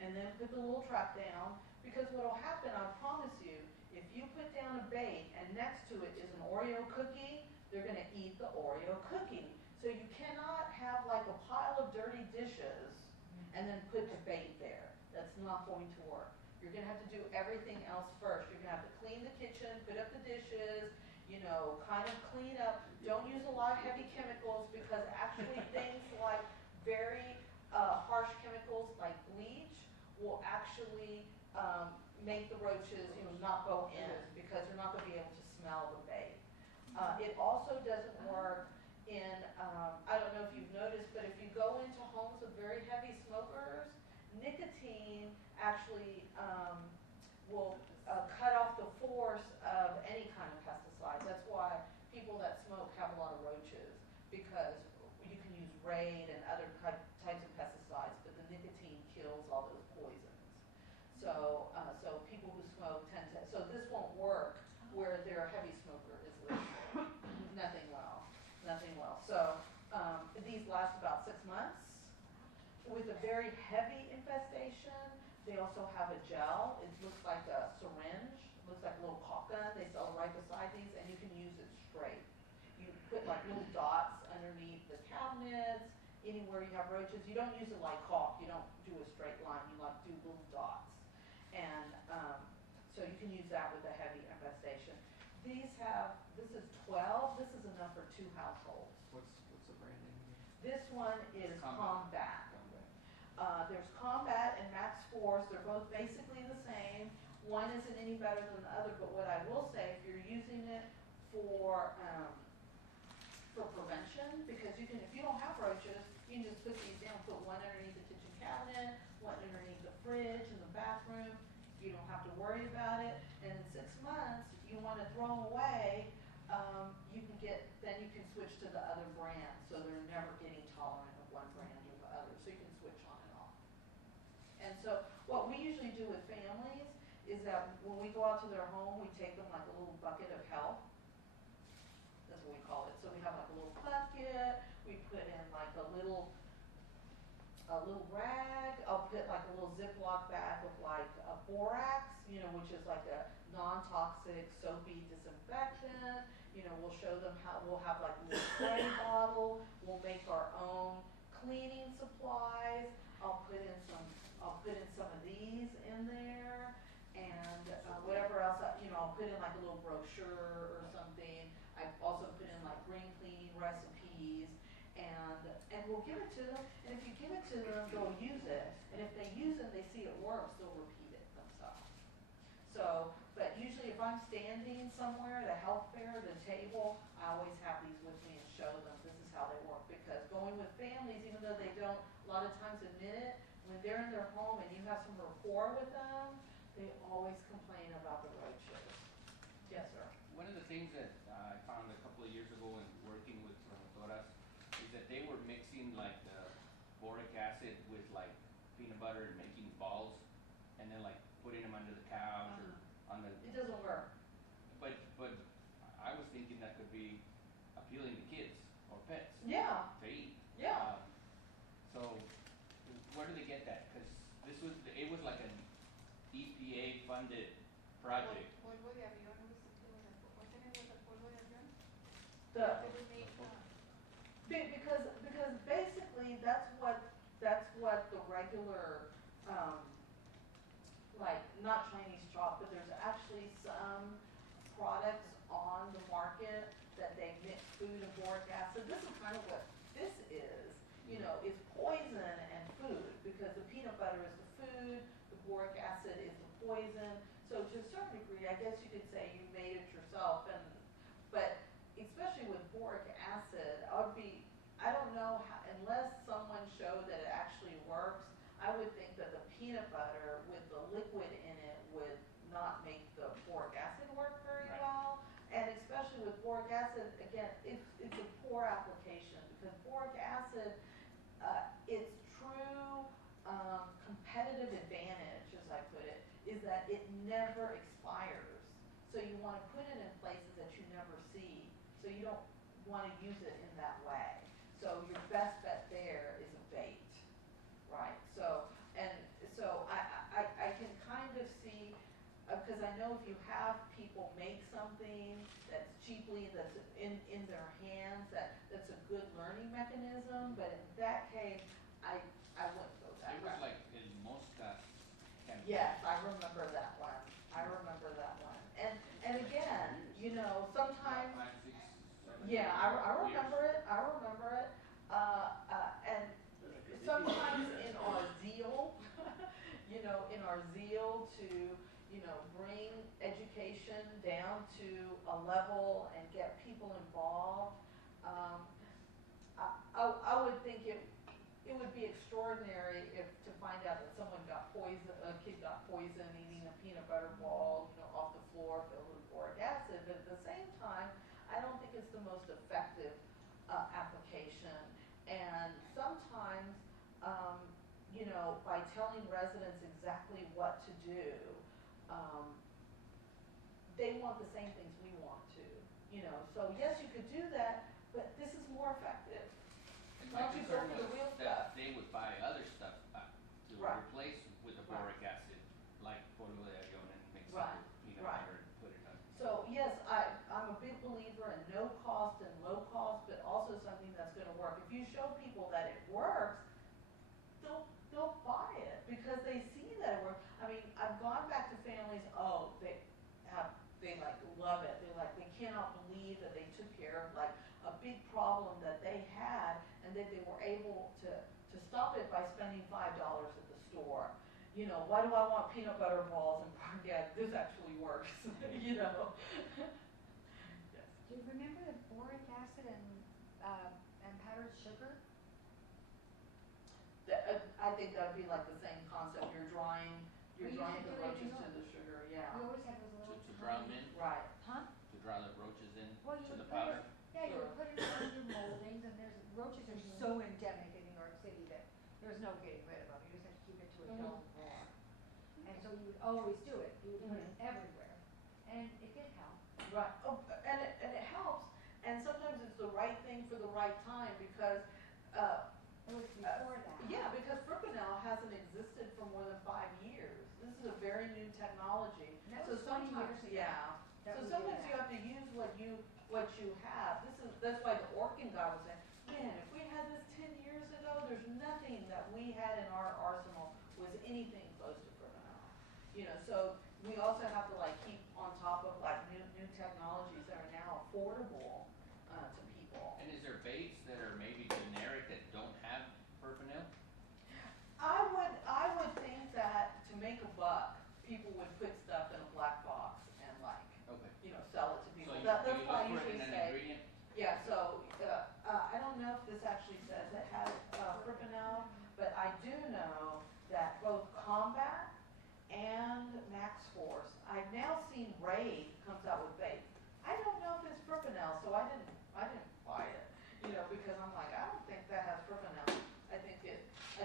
and then put the little trap down, because what will happen, I promise you, if you put down a bait and next to it is an Oreo cookie, they're gonna eat the Oreo cookie. So you cannot have like a pile of dirty dishes and then put the bait there. That's not going to work. You're gonna have to do everything else first. You're gonna have to clean the kitchen, put up the dishes, you know, kind of clean up. Don't use a lot of heavy chemicals, because actually things like very harsh chemicals like bleach will actually make the roaches, you know, not go in, because they're not gonna be able to smell the bait. It also doesn't work in, I don't know if you've noticed, but if you go into homes with very heavy smokers, nicotine actually will cut off the force of any kind of pesticide. That's why people that smoke have a lot of roaches, because you can use Raid and other types of pesticides, but the nicotine kills all those poisons. So, so people who smoke tend to, so this won't work where their heavy smoker is living. Nothing well, nothing well. So these last about 6 months. With a very heavy infestation, they also have a gel. It looks like a syringe, it looks like a little caulk gun. They sell right beside these, and you can use it straight. You put like little dots underneath the cabinets, anywhere you have roaches. You don't use it like caulk. You don't do a straight line. You like do little dots. And so you can use that with a heavy infestation. These have, this is 12. This is enough for 2 households. What's the brand name here? This one is Combat. Combat. There's Combat and Max Force. They're both basically the same. One isn't any better than the other, but what I will say, if you're using it for prevention, because you can, if you don't have roaches, you can just put these down, put one underneath the kitchen cabinet, one underneath the fridge in the bathroom. You don't have to worry about it. And in 6 months, if you want to throw them away, you can get, then you can switch to the other brand, so they're never getting tolerant of one brand or the other, so you can switch on and off. And so what we usually do with families is that when we go out to their home, we take them like a little bucket of health. That's what we call it. So we have like a little bucket, we put in like a little rag. I'll put like a little Ziploc bag with like a borax, you know, which is like a non-toxic soapy disinfectant. You know, we'll show them how, we'll have like a little spray bottle. We'll make our own cleaning supplies. I'll put in some of these in there, and whatever else, you know, I'll put in like a little brochure or something. I've also put in like green cleaning recipes, and we'll give it to them. And if you give it to them, they'll use it. And if they use it, they see it works, they'll repeat it themselves. So, but usually if I'm standing somewhere at a health fair, at a table, I always have these with me and show them this is how they work. Because going with families, even though they don't a lot of times admit it, when they're in their home and you have some rapport with them, they always complain about the roaches. Yes, sir. One of the things that I found a couple of years ago when working with promotoras is that they were mixing like the boric acid with like peanut butter and making balls, and then like putting them under the couch or on the... It doesn't work. But I was thinking that could be appealing to kids or pets Yeah. to eat. Yeah. So where do they get that? Because it was like an EPA funded funded project. Polvo de avión, wasn't it with the polvo de avión? The, Did we make, because basically that's what the regular, like, not Chinese chalk, but there's actually some products on the market that they mix food and boric acid. This is kind of what this is, you know, it's poison and food, because the peanut butter is the food, the boric acid is the poison. So to a certain degree, I guess you could say you made it yourself, but especially with boric acid, I don't know how, unless someone showed that it actually works, I would think that the peanut butter with the liquid in it would not make the boric acid work very Right. well. And especially with boric acid, again, it's a poor application, because boric acid, its true competitive advantage, as I put it, is that it never expires. So you want to put it in places that you never see, so you don't want to use it in that way. So your best bet there is a bait, right? So I can kind of see, because I know if you have people make something that's cheaply, that's in their hands, that's a good learning mechanism, but in that case, I wouldn't go that It was route. like El Mosca kind of. Yes, I remember that one. I remember that one. And again, you know, sometimes, 5, 6, 7 yeah, I years. remember it. I remember it. And sometimes in our zeal, you know, in our zeal to, you know, bring education down to a level and get people involved, I would think it would be extraordinary if to find out that someone got poison, a kid got poisoned eating a peanut butter ball, you know, off the floor filled with boric acid. But at the same time, I don't think it's the most effective application. And sometimes, you know, by telling residents exactly what to do, they want the same things we want to, you know. So yes, you could do that, but this is more effective. And Why my don't you go concern for the was real that stuff? they would buy other stuff to Right. replace with the Right. boric acid, like polvo de avión, and mix it Right. with peanut Right. butter and put it on. So yes, I'm a big believer in no cost and low cost, but also something that's gonna work. If you show people that it works, they'll buy it because they see that it works. I mean, I've gone back to families, they like love it. They cannot believe that they took care of like a big problem that they had, and that they were able to stop it by spending $5 at the store. You know, why do I want peanut butter balls and yeah, this actually works, you know. Yes. Do you remember the boric acid and powdered sugar? I think that'd be like the same concept. You're drying We used the to do it roaches in to York. the sugar, yeah. We always had those little To drown tiny- in, Right. Huh? to draw the roaches in, Well, you to would the put powder. it, yeah, you Sure. would put it in your moldings, and roaches are so endemic in New York City that there's no getting rid of them. You just have to keep it to a dull boil. And so you would always do it. You would put it everywhere, and it did help. Right, oh, and it helps, and sometimes it's the right thing for the right time, because, It was before that. yeah, because Fipronil hasn't existed for more than 5 years. This is a very new technology. And that So was 20 sometimes, years ago yeah, that so we did sometimes you that. have to use what you have. That's why the Orkin guy was saying, man, if we had this 10 years ago, there's nothing that we had in our arsenal was anything close to Fipronil. You know, so we also have to like keep on top of like new technologies that are now affordable to people. And is there baits that are maybe generic that don't have fipronil? I would think that to make a buck, people would put stuff in a black box and like, Okay. you know, sell it to So people. you That's look why I for it usually in an say, ingredient? yeah, so, I don't know if this actually says it has Fipronil, but I do know that both Combat and Max Force, I've now seen Raid comes out with bait. I don't know if it's Fipronil, so I didn't buy it, you know, because I'm like, I don't think that has Fipronil. I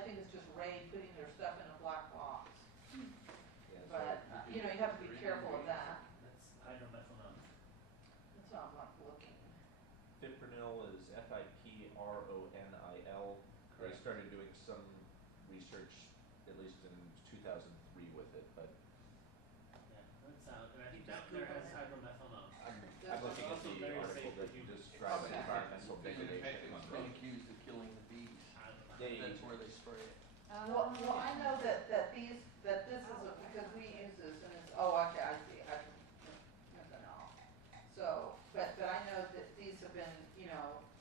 think it's just Raid putting their stuff in a black box. But, you know, you have to be careful of that. That's hydromethanol. That's why I'm like looking. Fipronil is Fipronil. They Correct. started doing some research, at least in 2003 with it, but Well, I know that this is, because we use this and it's, okay, I see, nothing else. So, but I know that these have been,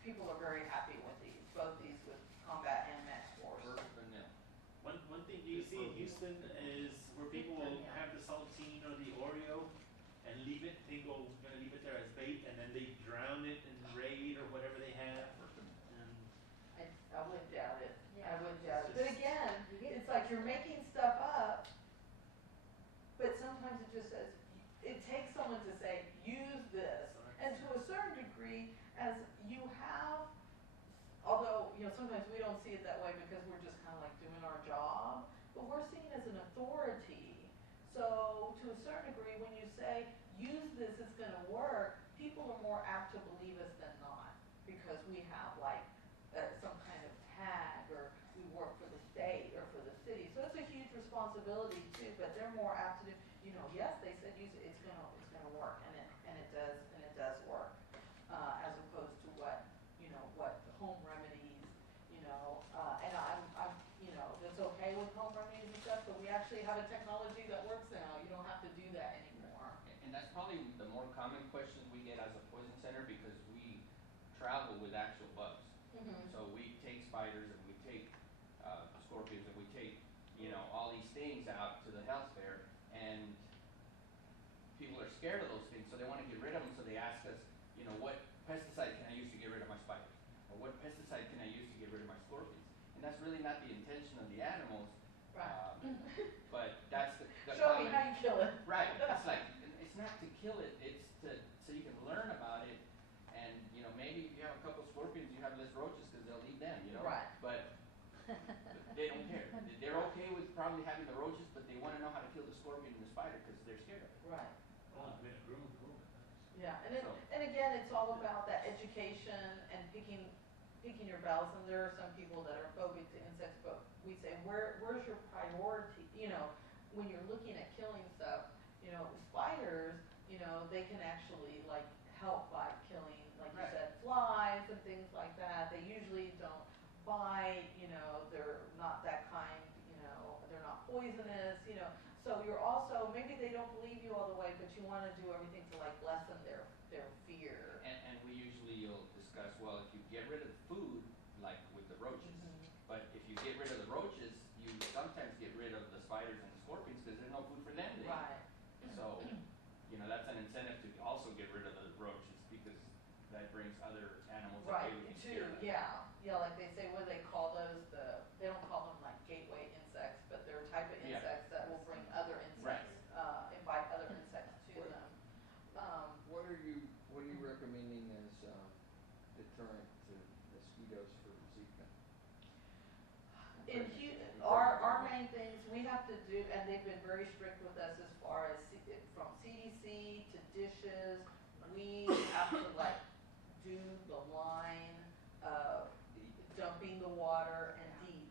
people are very happy with these, both these with combat and max force. Vanilla. One thing you see in Houston is where people will have the saltine or the Oreo and leave it, gonna leave it there as bait, and then they drown it in Raid or whatever they have. And I would doubt it. I Yeah. would doubt it. But again, it's like you're making stuff up, but sometimes it just says, it takes someone to say, use this. And to a certain degree, as you have, although, sometimes we don't see it that way because we're just kind of like doing our job, but we're seen as an authority. So to a certain degree, when you say, use this, it's gonna work, people are more apt to believe us than not, because we have like some kind of tag, or we work for the state or for the city. So it's a huge responsibility too, but they're more apt to do, yes, they said use it, it's gonna work, and it does work, as opposed to what home remedies, and I'm, it's okay with home remedies and stuff, but we actually have a technology that works now. You don't have to do that anymore. And that's probably the more common questions we get as a poison center, because we travel with actual bugs. So we take spiders, and we take scorpions, and we take, all these things out to the health fair, and people are scared of those things, so they want to get rid of them, so they ask us, what pesticide can I use to get rid of my spiders? Or what pesticide can I use to get rid of my scorpions? And that's really not the intention of the animals. Right. But that's the Show me common. how you kill it. Right, it's like, it's not to kill it, it's so you can learn about it, and, maybe if you have a couple scorpions, you have less roaches, because they'll eat them, Right. But they don't care. They're okay with probably having the roaches, but they wanna know how to kill the scorpion and the spider, because they're scared of it. Right. groom. Yeah, So- and again, it's all about that education and picking your battles. And there are some people that are phobic to insects, but we say, where's your priority? When you're looking at killing stuff, spiders, they can actually like help by killing, like you Right. said, flies and things like that. They usually don't bite, they're not that kind, they're not poisonous, So you're also, maybe they don't believe you all the way, but you want to do everything to like lessen their fear. And we usually will discuss, well, if you get rid of the food, like with the roaches, but if you get rid of the roaches, you sometimes get rid of the spiders and the scorpions, because there's no food for them to eat. Right. So, that's an incentive to also get rid of the roaches, because that brings other animals that Right, they would be too, scared of. yeah, like they say, what do they call those, they don't call them like gateway insects, but they're a type of Yeah. insects that will bring other insects, invite other insects to them. What are you recommending as deterrent to mosquitoes for Zika? Our main things, we have to do, and they've been very strict with us as far as from CDC to dishes, we have to like do the line of dumping the water and DEET.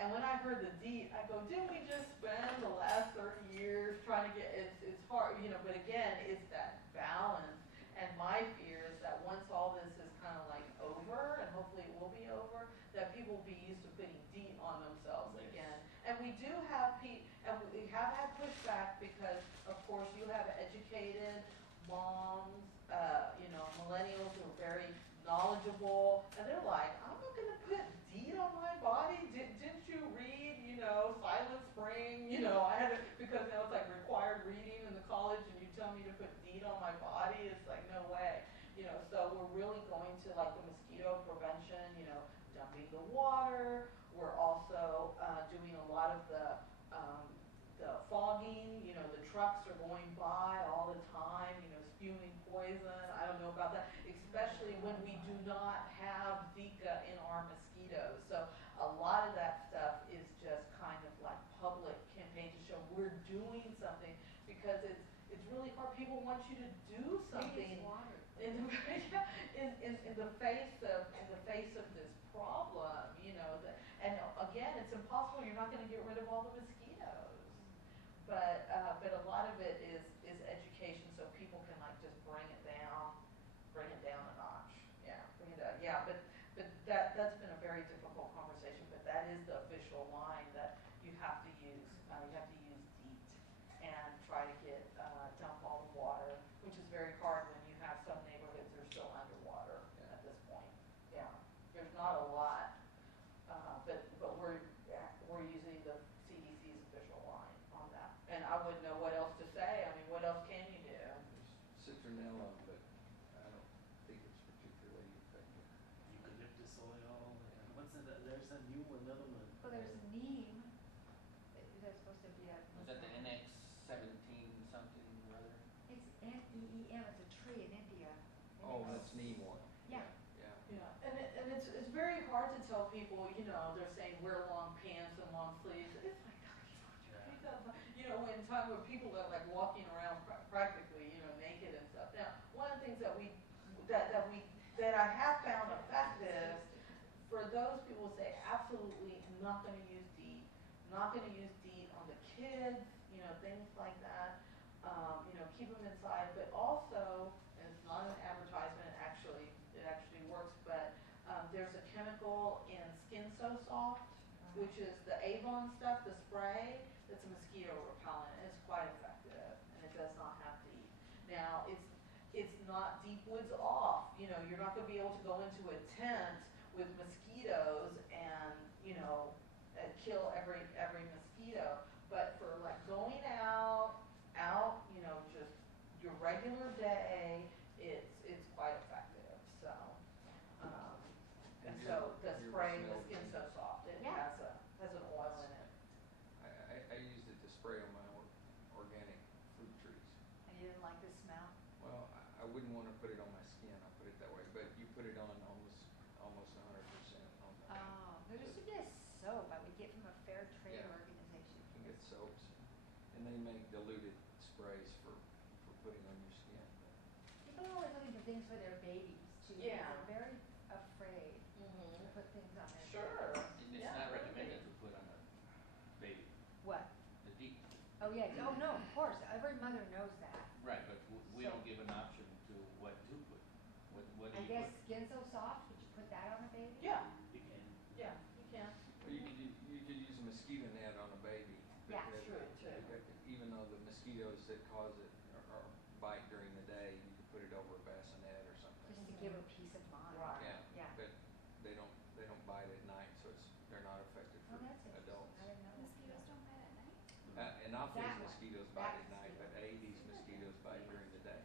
And when I heard the DEET, I go, didn't we just spend the last 30 years trying to get, it's hard, but again, it's that balance. And my fear is that once all this is kind of like over, and hopefully it will be over, that people will be used to putting DEET on themselves again. And we do have and we have had pushback because, of course, you have educated moms, millennials who are very knowledgeable, and they're like, I'm not gonna put DEET on my body. Didn't you read, Silent Spring? I had to, because it's like required reading in the college, and you tell me to put DEET on my body. It's like, no way. So we're really going to like the mosquito prevention, dumping the water. We're also doing a lot of the fogging. The trucks are going by all the time, spewing poison. I don't know about that, especially when we do not have Zika in our mosquitoes. So a lot of that stuff is just kind of like public campaign to show we're doing something, because it's really hard. People want you to do something in the face of this problem, and again, it's impossible. You're not going to get rid of all the mosquitoes, but a lot of it is education, so people can like just bring it down a notch. Yeah, bring it down. Yeah, but that's been a very difficult conversation. But that is the official line that Well, there's neem, is that supposed to be a? Was that the NX 17 something or other? It's NEEM, it's a tree in India. Oh, that's neem oil. Yeah. Yeah. Yeah, and it's very hard to tell people, you know, they're saying wear long pants and long sleeves. It's like, you know, in time where people are like walking around practically, you know, naked and stuff. Now, one of the things that I have found effective for those people who say absolutely not going to use DEET, not going to use DEET on the kids, you know, things like that. You know, keep them inside, but also, and it's not an advertisement, it actually works, but there's a chemical in Skin So Soft, which is the Avon stuff, the spray, that's a mosquito repellent, and it's quite effective, and it does not have DEET. Now, it's not deep woods off, you know, you're not gonna be able to go into a tent with mosquitoes and, you know, kill every mosquito, but for like going out, you know, just your regular day, it's quite effective, so. And so the You ever spray, the smelled Skin So Soft, it Yeah. has an oil in it. I used it to spray on my organic fruit trees. And you didn't like the smell? Well, I wouldn't want to put it on my skin, I'll put it that way, but you put it on almost 100% on the. Oh, there used to be a soap I would get from a fair trade Yeah. organization. You can get soaps, and they make diluted sprays for putting on your skin. People are always looking for things for their babies too. Yeah. They're very afraid to put things on their Sure. It's Yeah, not really. recommended to put on a baby, What? the DEET. Oh, yeah, oh, no, of course, every mother knows that. Right, but we So- don't give an option to what to put. What do I you guess put? Skin So Soft, would you put that on a baby? Yeah, You can. yeah, you can. Or you could use a mosquito net on a baby. Yeah. True, too. Even though the mosquitoes that cause it or bite during the day, you could put it over a bassinet or something. Just to give her peace of mind. Right. Yeah, Yeah. but they don't bite at night, so they're not effective Oh, for that's interesting, adults. I didn't know that. Mosquitoes don't bite at night? Anopheles That one. mosquitoes That bite at night, mosquito. but Aedes mosquitoes bite during the day,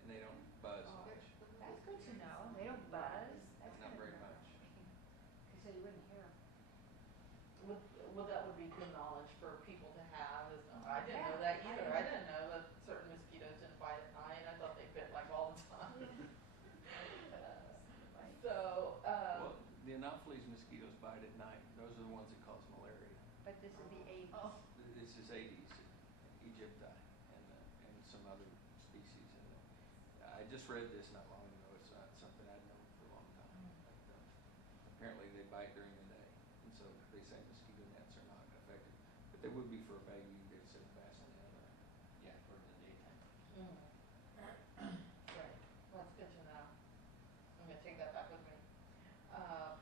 and they don't buzz Oh. much. That's good to know, they don't buzz, that's Not good very to know. much. So you wouldn't hear 'em. Well, that would be good knowledge for people to have, I didn't know that Yeah, I either. didn't I know. didn't know that certain mosquitoes didn't bite at night, I thought they bit like all the time. So, Well, the Anopheles mosquitoes bite at night. Those are the ones that cause malaria. But this would be Aedes. Oh. This is Aedes aegypti and some other species. And I just read this not long ago. It's not something I'd known for a long time. But, apparently they bite during the day, and so they say mosquito nets are not effective. But they would be for a baby that's in a bassinet. Yeah, for the daytime. Right, well, that's good to know. I'm gonna take that back with me.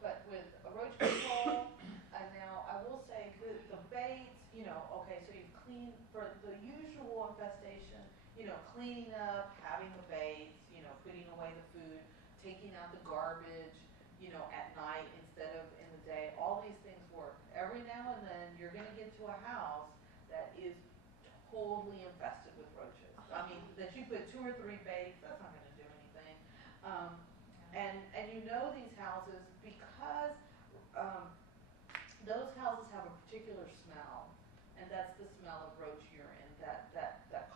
But with a roach control, and now I will say the baits, you know, okay, so you clean, for the usual infestation, you know, cleaning up, having the baits, you know, putting away the food, taking out the garbage, you know, at night instead of in the day, all these things work. Every now and then, you're gonna get to a house that is totally infested with roaches. I mean, that you put 2 or 3 baits, that's not gonna do anything. And you know these houses because those houses have a particular smell, and that's the smell of roach urine. That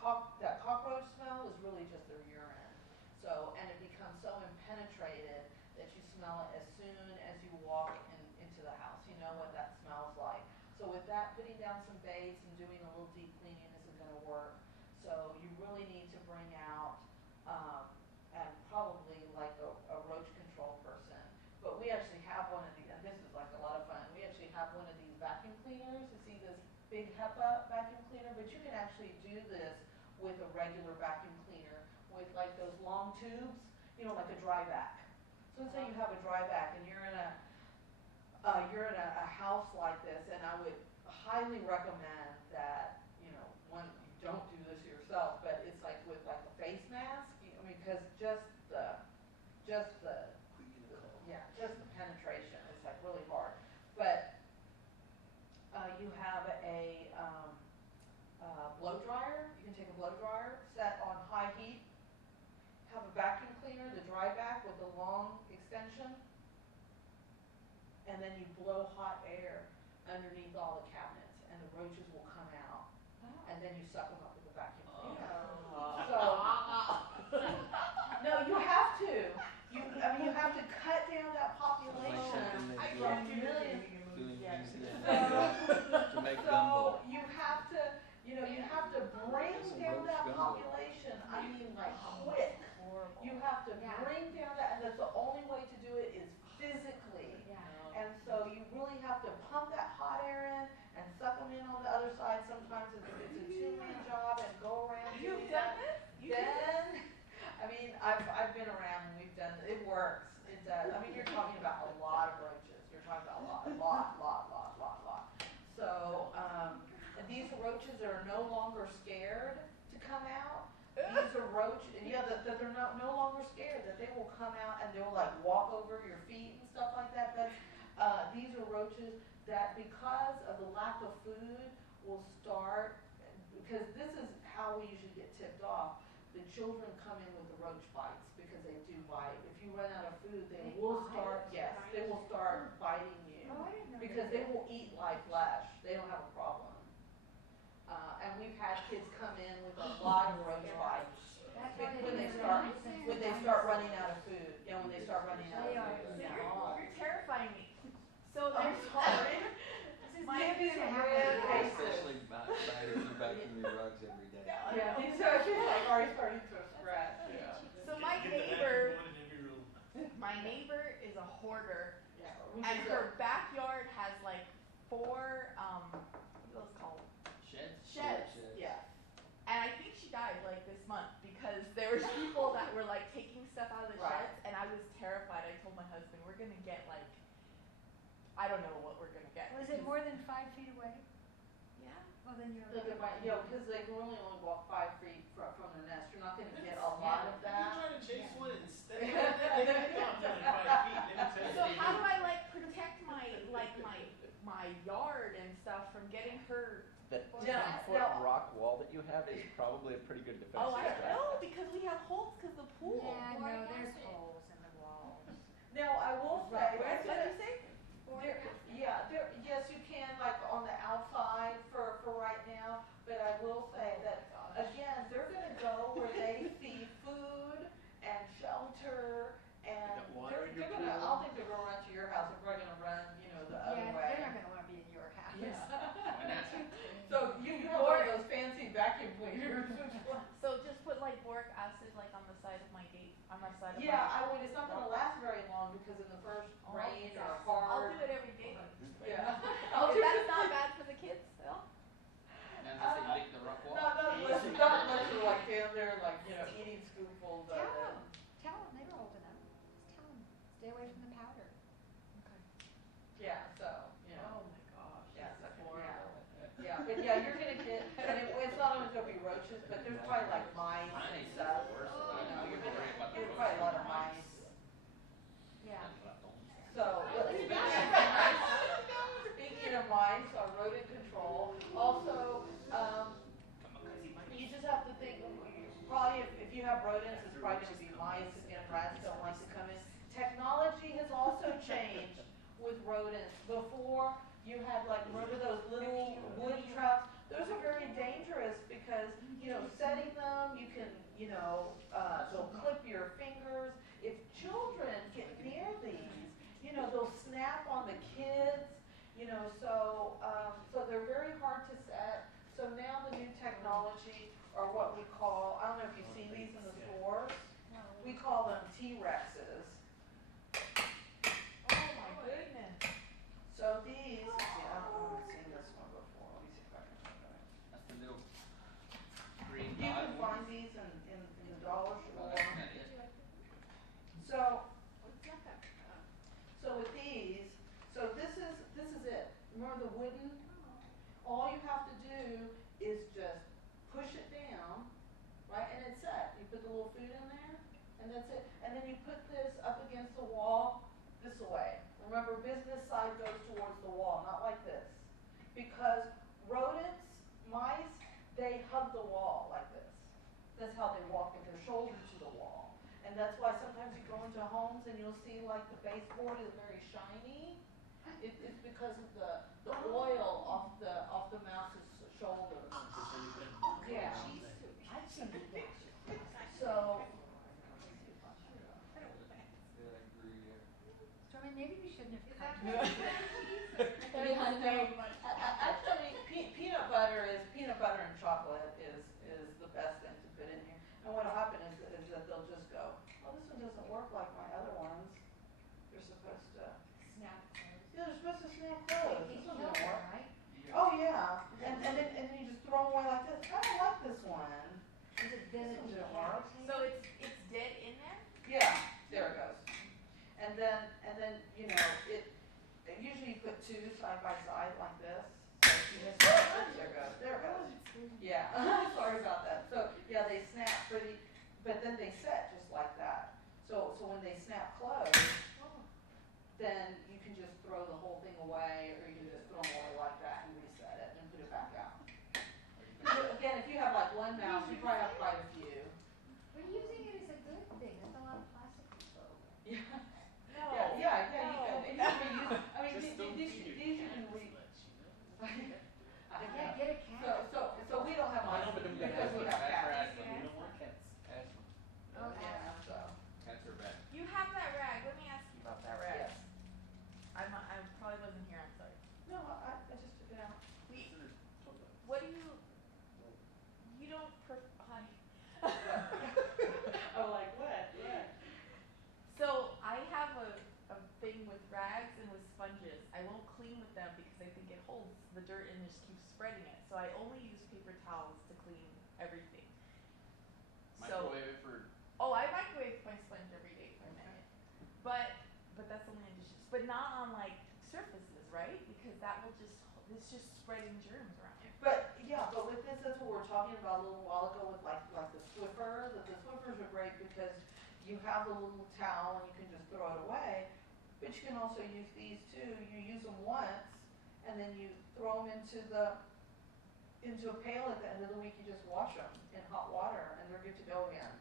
cockroach smell is really just their urine. So, and it becomes so impenetrated that you smell it as soon as you walk into the house. You know what that smells like. So with that, putting down some baits and doing a little deep cleaning isn't gonna work. So you really need to bring out, and probably like a roach control person. But we actually have one of these, and this is like a lot of fun. We actually have one of these vacuum cleaners. You see this big HEPA vacuum cleaner, but you can actually do this with a regular vacuum cleaner with like those long tubes, you know, like a dry vac. So let's say you have a dry vac and you're in a house like this, and I would highly recommend that, you know, one, you don't do this yourself, but it's like with like a face mask, I mean, because just the penetration is like really hard. But you have a blow dryer. You can take a blow dryer, set on high heat, have a vacuum cleaner, the dry vac with the long extension, and then you blow hot air underneath all the cabinets, and the roaches will come out, and then you suck them up with the vacuum cleaner. So, no, you have to. I mean, you have to cut down that population from millions. To make gumbo. So you have to, you have to bring down that population. I mean, like quick. You have to bring down that, and that's the only way to do it is physically. And so you really have to pump that hot air in and suck them in on the other side. Sometimes it's a two-man job and go around. You've done this? Then, I mean, I've been around and we've done it. It works. It does. I mean, you're talking about a lot of roaches. You're talking about a lot. So these roaches are no longer scared to come out. These are roaches, that they're no longer scared, that they will come out and they'll like walk over your feet and stuff like that. But these are roaches that, because of the lack of food, will start, because this is how we usually get tipped off. The children come in with the roach bites because they do bite. If you run out of food, they will start biting you. Because they will eat live flesh. They don't have a problem. And we've had kids come in with a lot of roach bites when they start running out of food. When they start running out of food. You're terrifying me. So I'm there's sorry. Especially by if you vacuum your rugs every day. Yeah, he's like already starting to scratch. So my neighbor is a hoarder, and her backyard has like 4 what are those called? Sheds. Yeah. And I think she died like this month because there were people that were like taking stuff out of the sheds, and I was terrified. I told my husband, we're gonna get like, I don't know what we're gonna get. Was it more than 5 feet away? Yeah. Well, then you're. Because they can only walk 5 feet from their nest. You're not going to get a lot of that. You're trying to chase one instead. They can come to 5 feet. Let me tell you. So how do I like protect my yard and stuff from getting hurt? That Yeah, 10-foot no. rock wall that you have is probably a pretty good defensive Oh, I strategy. know, because we have holes because the pool. Yeah, no, there's holes in the walls. Now, I will say. What did you say? Yes, you can, like on the outside for right now, but I will say that, again, they're going to go where they see food and shelter, and they're going to, I don't think they're going to run to your house. They're probably going to run, the other way. They're not going to want to be in your house. So you have one of those fancy vacuum cleaners. So just put like boric acid like on the side of my gate, on my side of my I mean, it's not going to last very long because in the first rain or I'll hard. do it every day. Yeah. If that's not bad for the kids, well. And I say lick the rock wall. Not unless you're like down there, like, eating scoopfuls of it. Tell them, they were old enough. Just tell them, stay away from the powder. Yeah, so, Oh my gosh. Yeah, that's so, horrible. but you're gonna get, and it's not always gonna be roaches, but there's probably like mice and stuff. You're gonna get probably a lot of mice. Yeah. So, speaking of mice, rodent control, also, you just have to think, probably if you have rodents, it's probably gonna be mice, and rats don't like to come in. Technology has also changed with rodents. Before, you had remember those little wood traps? Those are very dangerous because, setting them, you can, they'll clip your fingers. If children get near these, they'll snap on the kids, so they're very hard to set. So now the new technology are what we call, I don't know if you see these in the stores, we call them T-Rexes. Oh my goodness. So these, I don't know if I've seen this one before. Let me see if I can find it. That's the little green You dot can one. find these in the dollar Well, store. that's not it. So with these, so this is it. Remember the wooden? All you have to do is just push it down, right? And it's set. You put the little food in there, and that's it. And then you put this up against the wall this way. Remember, business side goes towards the wall, not like this. Because rodents, mice, they hug the wall like this. That's how they walk with their shoulder to the wall. And that's why sometimes you go into homes and you'll see like the baseboard is very shiny. It's because of the oil Actually, peanut butter and chocolate is the best thing to put in here. And what'll happen is that they'll just go, oh, this one doesn't work like my other ones. They're supposed to, Snap close. yeah, they're supposed to snap closed. They This one kill doesn't them, work. right? Oh, yeah, and then you just throw them away like this. I don't like this one. Is it, does it This one didn't work. So it's dead in there? Yeah, there it goes. And then, you know, usually you put two side by side like this. So if you miss one, there it goes. Yeah, sorry about that. So, yeah, they snap pretty, but then they set just like that. So when they snap closed, then you can just throw the whole thing away, or you can just throw them away like that and reset it and put it back out. But again, if you have like one mouse, you probably have quite a few. But using it is a good thing, that's a lot of plastic control. Yeah. No. Yeah, you can reuse, I mean, Just don't these feed you your can cats re. much, you know? Yeah, get a cat. So we don't have I mice know, but then we because gotta we have have cats. cats. We don't want cats. Asthma. Oh, Yeah, so, Cats are bad. You have that rag. Let me ask you about that rag. yes. I probably wasn't here. I'm sorry. No, I just took it out. What do you? You don't. Hi. I'm like, what? So I have a thing with rags and with sponges. I won't clean with them because I think it holds the dirt and just keeps spreading it. So I only use paper towels to clean everything. Microwave it for, Oh, I microwave my sponge every day for a minute. But that's only on dishes. But not on like surfaces, right? Because that will it's just spreading germs around. But, yeah, but with this, that's what we were talking about a little while ago with like the Swiffer, that the Swiffers are great because you have the little towel and you can just throw it away. But you can also use these too. You use them once and then you throw them into a pail at the end of the week. You just wash them in hot water and they're good to go again.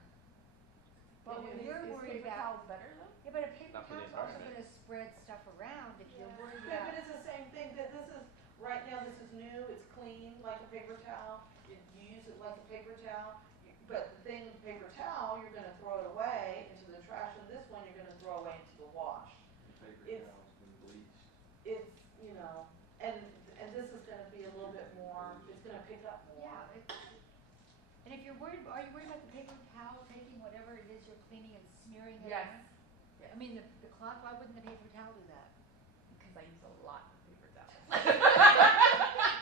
But Is you're is worried paper about- towels better though? Yeah, but a paper Not for the towel's also environment. gonna spread stuff around if you're worried Yeah, about. but it's the same thing, that this is, right now, this is new, it's clean, like a paper towel, you use it like a paper towel, but the thing with the paper towel, you're gonna throw it away into the trash, and this one, you're gonna throw away into the wash. The paper It's- towel's been bleached. It's, you know, and this is gonna be a little bit more, it's gonna pick up more. Yeah, and if you're worried, are you worried about the paper towel taking whatever it is you're cleaning and smearing it Yes. on? I mean, the cloth, why wouldn't the paper towel do that? Because I use a lot of paper towels.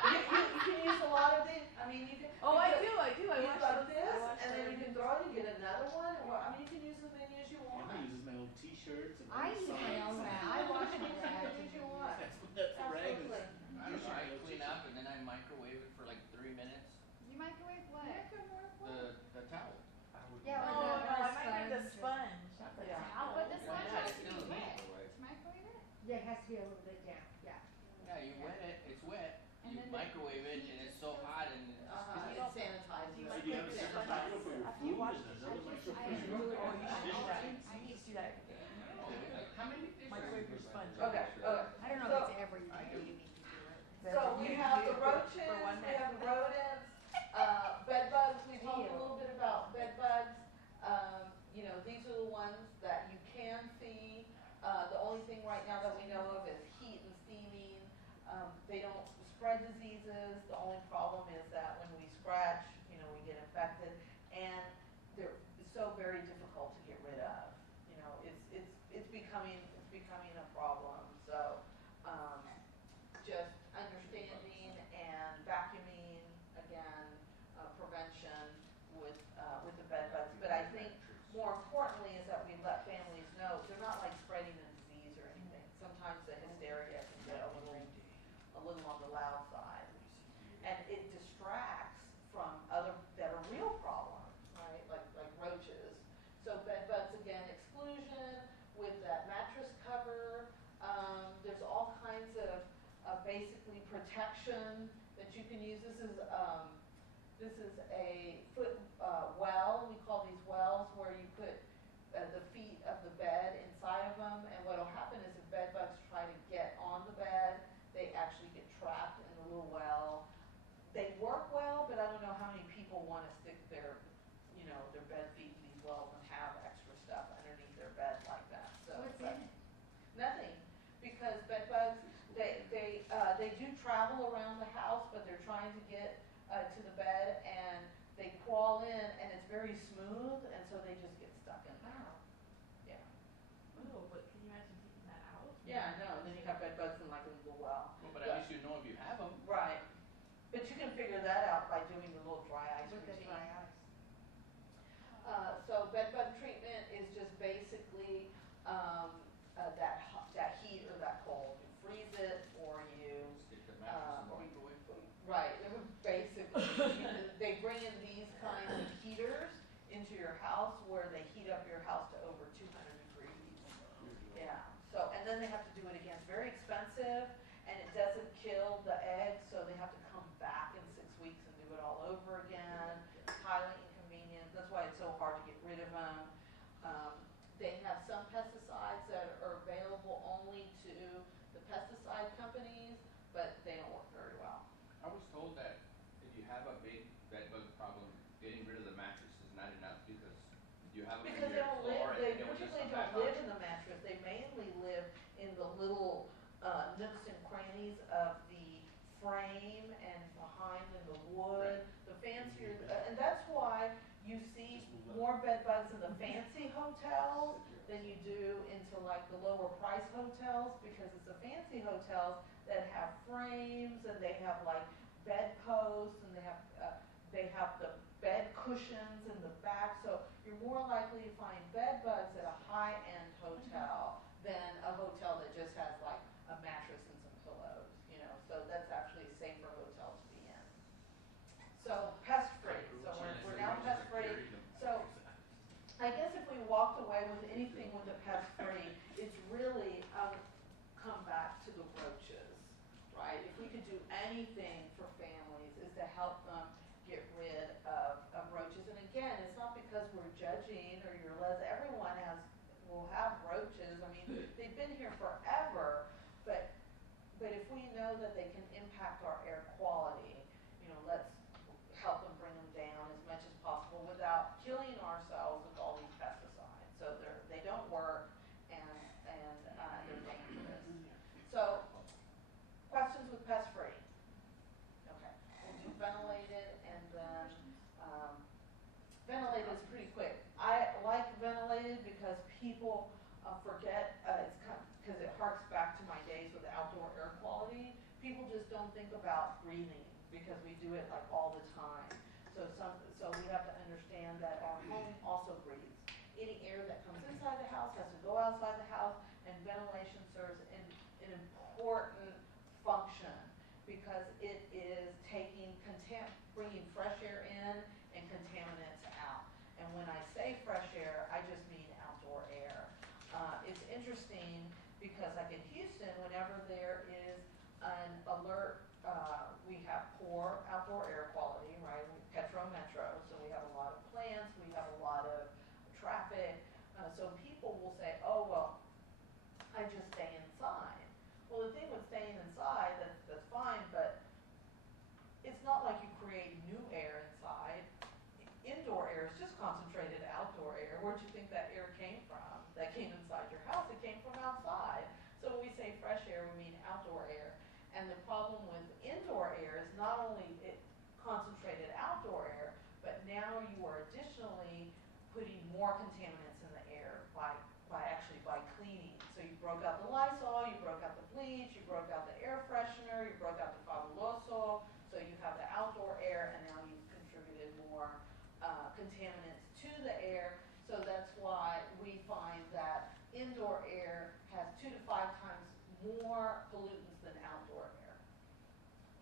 You can use a lot of these, I mean, you can. Oh, I do. I You wash like those. this, I wash and then those. you can throw it and get another one, or, I mean, you can use as many as you want. Emma uses my old t-shirts and I old use my socks. own rag, I wash my Use rags. as many as you want. That's the rag is. Absolutely. I don't know, I clean up and then I microwave it for like 3 minutes. You microwave what? The towel. Yeah, No, or no, the I microwave the sponge. sponge, not the Yeah. towel. But the Yeah, sponge yeah, has it's to be still wet. heat. To microwave it? Yeah, it has to be a little bit, yeah. Yeah, you wet it, it's wet. And You then the microwave it and it's so hot and it's Uh-huh, you it don't- sanitizes do you it. So do you have a separate micro for your After you food wash and dishes, another I micro just- for I your? do it. Oh, you should do that. Dishes. I need to do that every day. like, how many dishes? Microwave your sponge. Okay, I don't know So- if it's every I day do. you need to do it. So we have the roaches, For one we have minute. the rodents, bed bugs, we talked a Ew. little bit about bed bugs. You know, these are the ones that you can see. The only thing right now that we know of is heat and steaming. They don't spread diseases. The only problem is that when we scratch, you know, we get infected, and they're so very difficult to get rid of. You know, it's becoming a problem. So, just understanding and vacuuming again, prevention with the bed bugs. But I think more importantly is that we let families know they're not like spreading a disease or anything. Sometimes the hysteria can get a little on the loud side, and it distracts from other that are real problems, right? Like roaches. So bed bugs again, exclusion with that mattress cover. There's all kinds of basically protection that you can use. This is a foot well. We call these wells where you put the feet of the bed inside of them, and what will happen is if bed bugs try to get on the bed, they actually get trapped in the little well. They work well, but I don't know how many people want to stick their bed feet in these wells and have extra stuff underneath their bed like that. So What's but in it? nothing, because bed bugs tunnel around the house, but they're trying to get to the bed, and they crawl in, and it's very smooth, and so they just get stuck in there. Yeah. Oh, but can you imagine taking that out? Yeah, I know, and then you have bed bugs in like a little well. Well, but at least you know if you have them. Right. But you can figure that out by doing the little dry ice With the routine. dry ice. So bed bug treatment is just basically that heat or that cold. You freeze it, or you Stick the mattress in the or- microwave. right. Basically, they bring in these kinds of heaters into your house where they heat up your house to over 200 degrees. Yeah. So, and then they have to do it again. It's very expensive, and it doesn't kill the eggs, so they have to come back in 6 weeks and do it all over again. Highly inconvenient. That's why it's so hard to get rid of them. They have some pesticides that are available only to the pesticide companies, but they don't work very well. I was told that if you have a big bed bug problem, getting rid of the mattress is not enough because you have them Because in they your don't floor live, and they they will just particularly come back don't on. live in the mattress. They mainly live in the little nooks and crannies of the frame and behind in the wood. The fancier, and that's why you see more bed bugs in the fancy hotels than you do into like the lower price hotels, because it's the fancy hotels that have frames, and they have like bed posts, and they have the bed cushions in the back, so you're more likely to find bed bugs at a high-end hotel than a hotel that just has like a mattress and some pillows, you know, so that's actually a safer hotel to be in. So pest-free, so we're now pest-free. So I guess if we walked away with anything with the pest-free, it's really come back to the roaches, right? If we could do anything for families, is to help them get rid of roaches. And again, it's not because we're judging or you're everyone will have roaches. I mean, they've been here forever, but if we know that they can impact our air quality, you know, let's help them bring them down as much as possible without killing ourselves with all these pesticides. So they don't work, and they're dangerous. So, questions with pest-free? Okay, we'll do ventilated, and then ventilated is pretty quick. I like ventilated because people forget, because it harks back to my days with outdoor air quality. People just don't think about breathing because we do it like all the time. So we have to understand that our home also breathes. Any air that comes inside the house has to go outside the house, and ventilation serves an important function because it is bringing fresh air in and contaminants out. And when I say fresh air, I just mean outdoor air. It's interesting because like in Houston, whenever there is an alert, we have poor outdoor air quality, right? Metro, so we have a lot of plants, we have a lot of traffic. So people will say, oh, well, I just stay inside. Well, the thing with staying inside, that's fine, but it's not like you create new air inside. Indoor air is just concentrated outdoor air. Where'd you think that air came from? That came inside your house. It came from outside. So when we say fresh air, we mean outdoor air. And the problem with indoor air is not only it concentrated outdoor air, but now you are additionally putting more contaminants in the air by cleaning. So you broke out the Lysol, you broke out the bleach, you broke out the air freshener, you broke out the Fabuloso. So you have the outdoor air, and now you've contributed more contaminants to the air. So that's why we find that indoor air has 2 to 5 times more pollutants than outdoor air.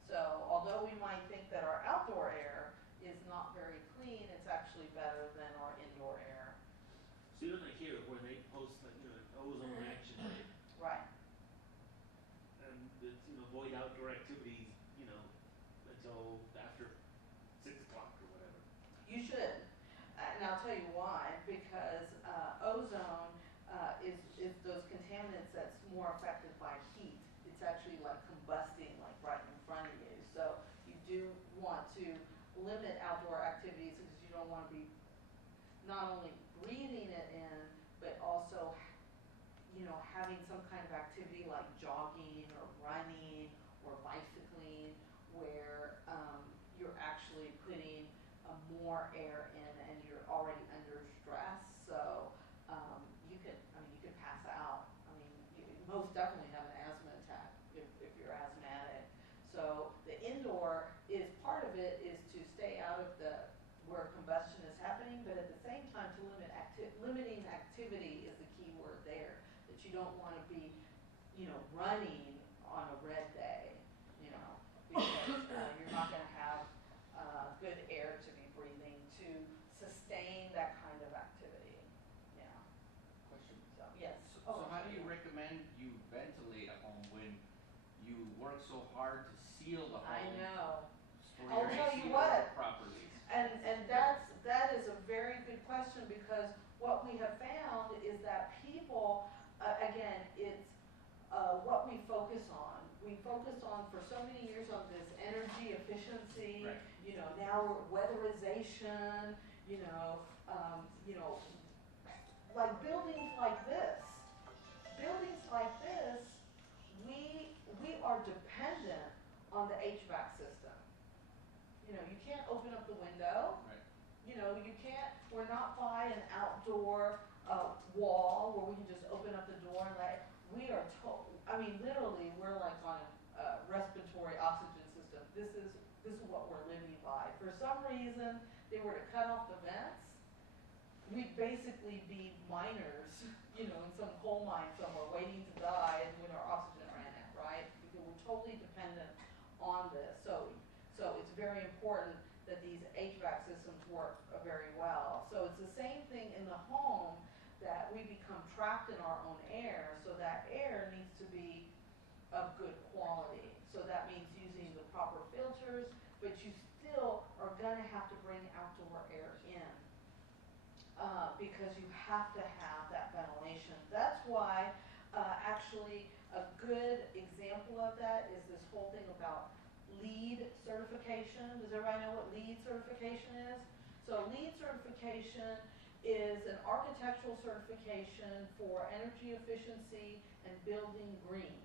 So although we might think that our outdoor air is not very clean, it's actually better than our indoor air. So you don't hear where they post like, you know, an ozone action rate, Right. and it's, you know, avoid outdoor activities, you know, until after 6 o'clock or whatever. You should. And I'll tell you why. Because ozone is those contaminants that's more affected by heat. It's actually like combusting like right in front of you. So you do want to limit outdoor activities because you don't want to be not only breathing it in, but also, you know, having some kind of activity like jogging or running or bicycling more air in and you're already under stress, so, you could pass out. I mean, you most definitely have an asthma attack if you're asthmatic. So the indoor is, part of it is to stay out of where combustion is happening, but at the same time to limiting activity is the key word there, that you don't wanna be, running on a red day, because you're not gonna have good air to be breathing to sustain that kind of activity. Yeah. Question. So yes. So how do you recommend you ventilate a home when you work so hard to seal the home? I know. For I'll your tell AC you to what. work properly? And that is a very good question, because what we have found is that people, again, it's what we focus on. We focused on for so many years on this energy efficiency, Right. Now weatherization, like buildings like this. Buildings like this, we are dependent on the HVAC system. You can't open up the window. Right. You can't, we're not by an outdoor wall where we can just open up the door and we are literally, we're like on a respiratory oxygen system. This is what we're living by. For some reason, they were to cut off the vents, we'd basically be miners, in some coal mine somewhere waiting to die and when our oxygen ran out, right? Because we're totally dependent on this. So it's very important that these HVAC systems work very well. So it's the same thing in the home, that we become trapped in our own air, so that air needs to be of good quality. So that means using the proper filters, but you still are gonna have to bring outdoor air in, because you have to have that ventilation. That's why, actually, a good example of that is this whole thing about LEED certification. Does everybody know what LEED certification is? So LEED certification is an architectural certification for energy efficiency and building green.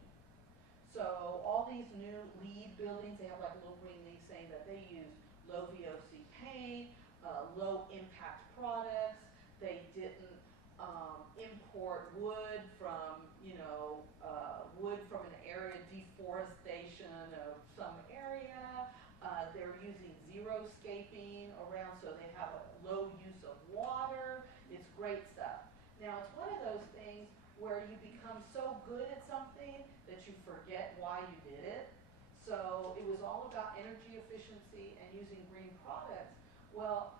So all these new LEED buildings, they have like a little green leaf saying that they use low VOC paint, low impact products. They didn't import wood from, wood from an area, deforestation of some area. They're using xeriscaping around, so they have a low use of water. It's great stuff. Now, it's one of those things where you become so good at something that you forget why you did it. So it was all about energy efficiency and using green products. Well,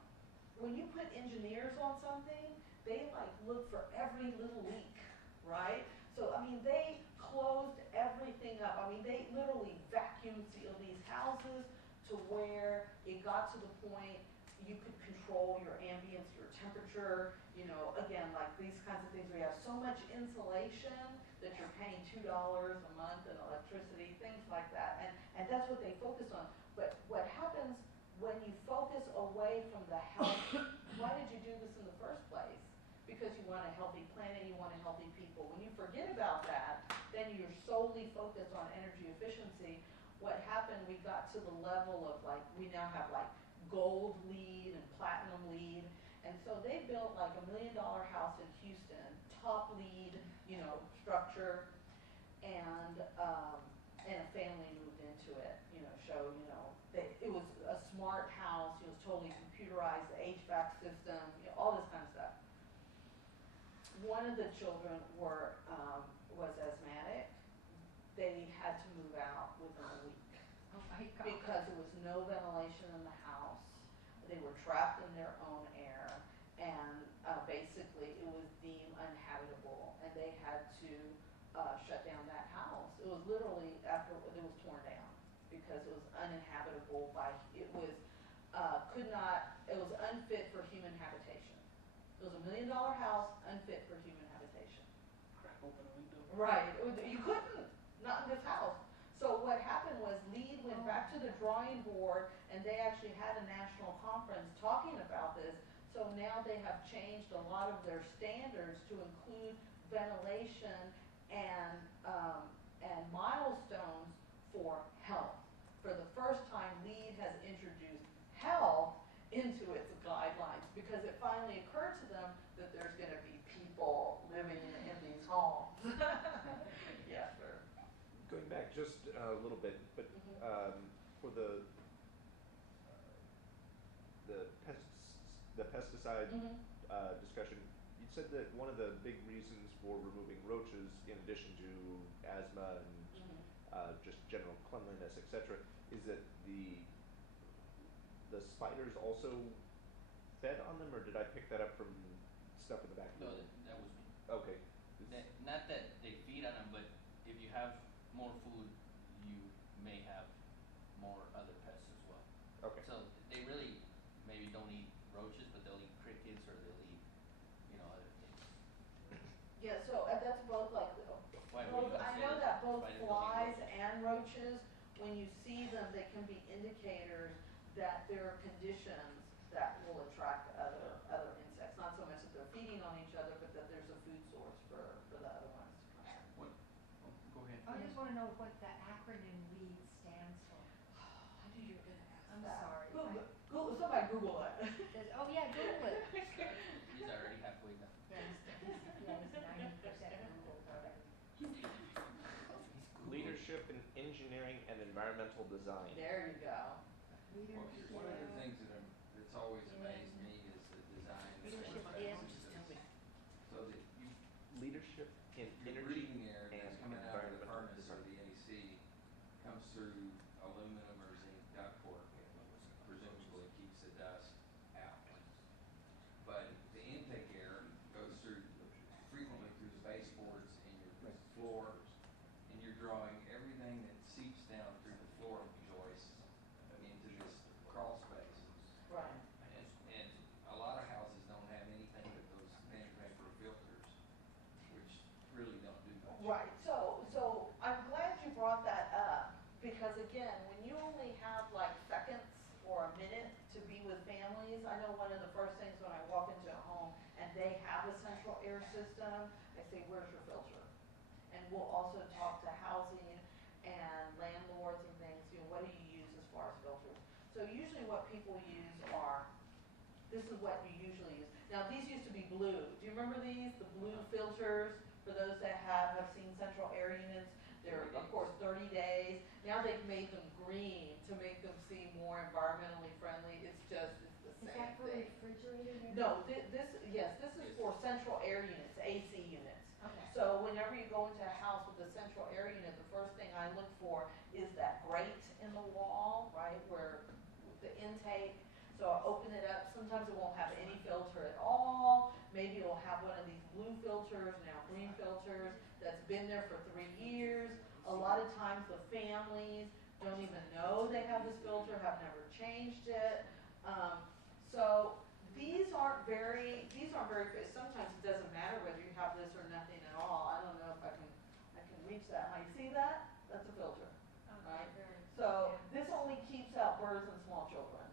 when you put engineers on something, they look for every little leak, right? So, they closed everything up. They literally vacuum sealed these houses to where it got to the point you could control your ambience, your temperature, again, like these kinds of things where you have so much insulation that you're paying $2 a month in electricity, things like that. And that's what they focus on. But what happens when you focus away from the health, why did you do this in the first place? Because you want a healthy planet, you want a healthy people. When you forget about that, then you're solely focused on energy efficiency. What happened, we got to the level of we now have gold LEED and platinum LEED. And so they built $1 million house in Houston, top LEED, structure, and a family moved into it, it was a smart house, it was totally computerized, the HVAC system, all this kind of stuff. One of the children was asthmatic. They had to move out within a week. Oh my God. Because there was no ventilation in the house. They were trapped in their own air, and basically it was deemed uninhabitable, and they had to shut down that house. It was literally after it was torn down because it was uninhabitable it was unfit for human habitation. It was $1 million house, unfit for human habitation. Crack open a window. Right, you couldn't, not in this house. So what happened was LEED went back to the drawing board, and they actually had a national conference talking about this. So now they have changed a lot of their standards to include ventilation and milestones for health. For the first time, LEED has introduced health into its just a little bit, but for the pesticide discussion, you said that one of the big reasons for removing roaches, in addition to asthma and just general cleanliness, etc., is that the spiders also fed on them, or did I pick that up from stuff in the back? No, that was me. Okay. Not that they feed on them, but if you have more food, you may have more other pests as well. Okay. So they really maybe don't eat roaches, but they'll eat crickets or they'll eat, other things. Yeah, so that's both like, Why were you gonna I say know that both spiders don't eat flies roaches? and roaches, when you see them, they can be indicators that there are conditions that will attract other insects. Not so much that they're feeding on each other, but that there's a food source for the other ones to come in. What? Oh, go ahead. I just wanna know what the acronym LEAD stands for. I knew you were gonna ask I'm that. sorry. Google, somebody Google it. Oh, yeah, Google it. He's already halfway done. Yeah, he's 90% Googled already. Leadership in engineering and environmental design. There you go. Leadership. One of the things that's always amazed me is the design. Leadership So that you, Leadership in the energy breathing air and that's coming out of the environmental furnace or design. the AC comes through aluminum or zinc ductwork, presumably keeps the dust out. But the intake air goes through, frequently through the baseboards in your floor, and you're drawing everything that seeps down through the floor joists into this crawl space. Right. And a lot of houses don't have anything but those thin paper filters, which really don't do much. Right, so I'm glad you brought that up, because again, when you only have like seconds or a minute to be with families, I know one of the first things when I walk into a home and they have a central air system, I say, where's your filter? And we'll also talk to housing and landlords and things, what do you use as far as filters? So usually what people use are, this is what you usually use. Now these used to be blue. Do you remember these? The blue filters, for those that have seen central air units. They're of course 30 days. Now they've made them green to make them seem more environmentally friendly. It's the Is same that for thing. refrigerated air? No, this is for central air units, AC units. Okay. So whenever you go into a house with a central air unit, the first thing I look for is that grate in the wall, right, where the intake. So I open it up. Sometimes it won't have any filter at all. Maybe it'll have one of these blue filters, now green filters, that's been there for 3 years. A lot of times the families don't even know they have this filter, have never changed it. So these aren't very, sometimes it doesn't matter whether you have this or nothing at all. I don't know if I can reach that. You see that? That's a filter. Right? So this only keeps out birds and small children.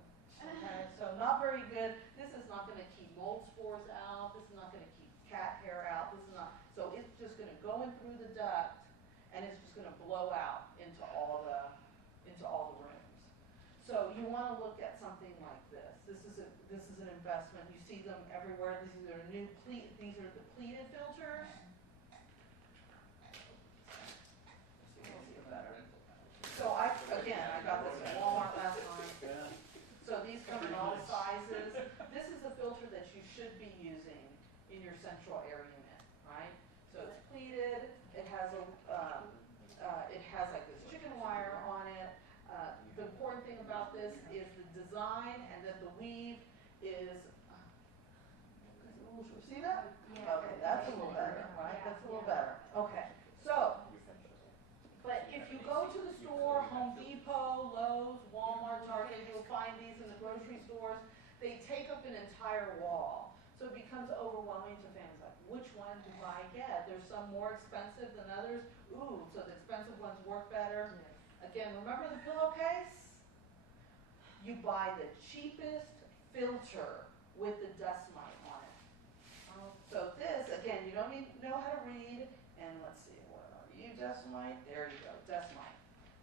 Okay, so not very good. This is not going to keep mold spores out. This is not going to keep cat hair out. This is not. So it's just going to go in through the duct, and it's just going to blow out into all the rooms. So you want to look at something like this. This is an investment. You see them everywhere. These are the pleated filters. So I got this at Walmart last night. Yeah. So these come in all sizes. This is the filter that you should be using in your central air unit, right? So it's pleated. It has like this chicken wire on it. The important thing about this is the design, and then the weave is. See that? Yeah. Okay, that's a little better, right? That's a little better. Okay, so. But if you go to the store, Home Depot, Lowe's, Walmart, Target, you'll find these in the grocery stores. They take up an entire wall. So it becomes overwhelming to families. Like, which one do I get? There's some more expensive than others. Ooh, so the expensive ones work better. Again, remember the pillowcase? You buy the cheapest filter with the dust mite on it. So this, again, you don't need to know how to read. And let's see, what are you, dust mite? There you go, dust mite.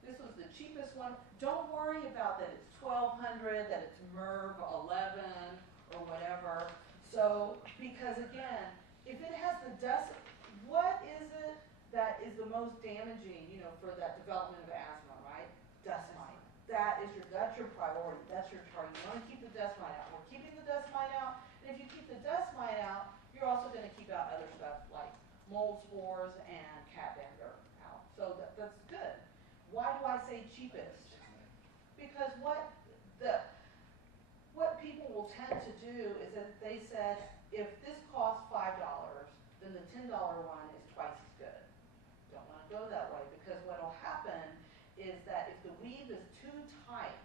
This was the cheapest one. Don't worry about that it's 1200, that it's MERV 11 or whatever. So, because again, if it has the dust, what is it that is the most damaging, you know, for that development of asthma, right? Dust mite. That's your priority, that's your target. You wanna keep the dust mite out. We're keeping the dust mite out, and if you keep the dust mite out, you're also gonna keep out other stuff like mold spores and cat dander out. So that's good. Why do I say cheapest? Because what people will tend to do is that they said, if this costs $5, then the $10 one is twice as good. Don't wanna go that way, because what'll happen is that if the weave is too tight,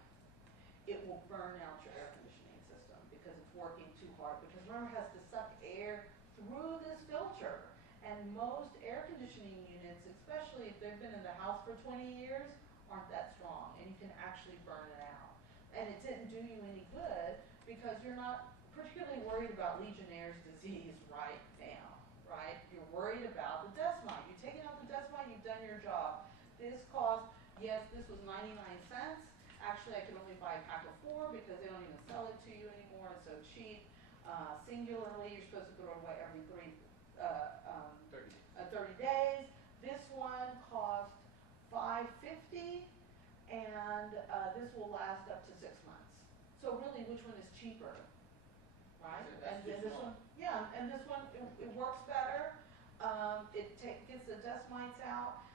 it will burn out your air conditioning system because it's working too hard. Because remember, it has to suck air through this filter. And most air conditioning units, especially if they've been in the house for 20 years, aren't that strong, and you can actually burn it out. And it didn't do you any good because you're not particularly worried about Legionnaire's disease right now, right? You're worried about the dust mite. You've taken out the dust mite, you've done your job. This cost, yes, this was 99 cents. Actually, I could only buy a pack of 4 because they don't even sell it to you anymore. It's so cheap. Singularly, you're supposed to throw it away every 30 days. This one cost $5.50, and this will last up to 6 months. So really, which one is cheaper, right? So that's And then too this small. one, yeah, and this one it works better. Gets the dust mites out.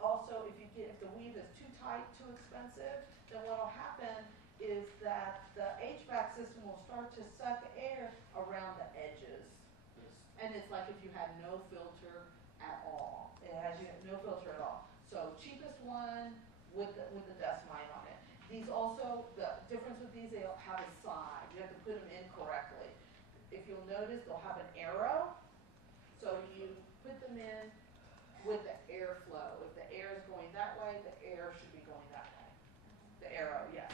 Also, if the weave is too tight, too expensive, then what will happen is that the HVAC system will start to suck air around the edges. And it's like if you had no filter at all. It has no filter at all. So cheapest one with the dust mite on it. These also, the difference with these, they'll have a side. You have to put them in correctly. If you'll notice, they'll have an arrow. So you put them in with the airflow. If the air is going that way, the air should be going that way. The arrow, yes.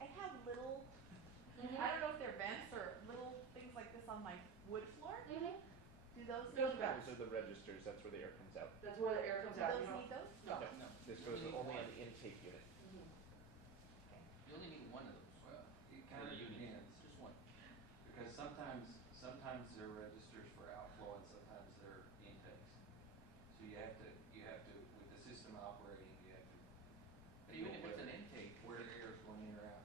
I have little, I don't know if they're vents or little things like this on my wood floor. Mm-hmm. Do those Those need, vents. Those are the registers, that's where the air comes out. That's where the air comes do out. those You know? need those? No. No. This You goes only need only one. on the intake unit. Mhm. You only need one of those. Well, it For kind the of unit. depends, Just one. because sometimes they're registers for outflow and sometimes they're intakes. So you have to, with the system operating, you have to. But even know if it's where- an intake, Where the air is going in or out.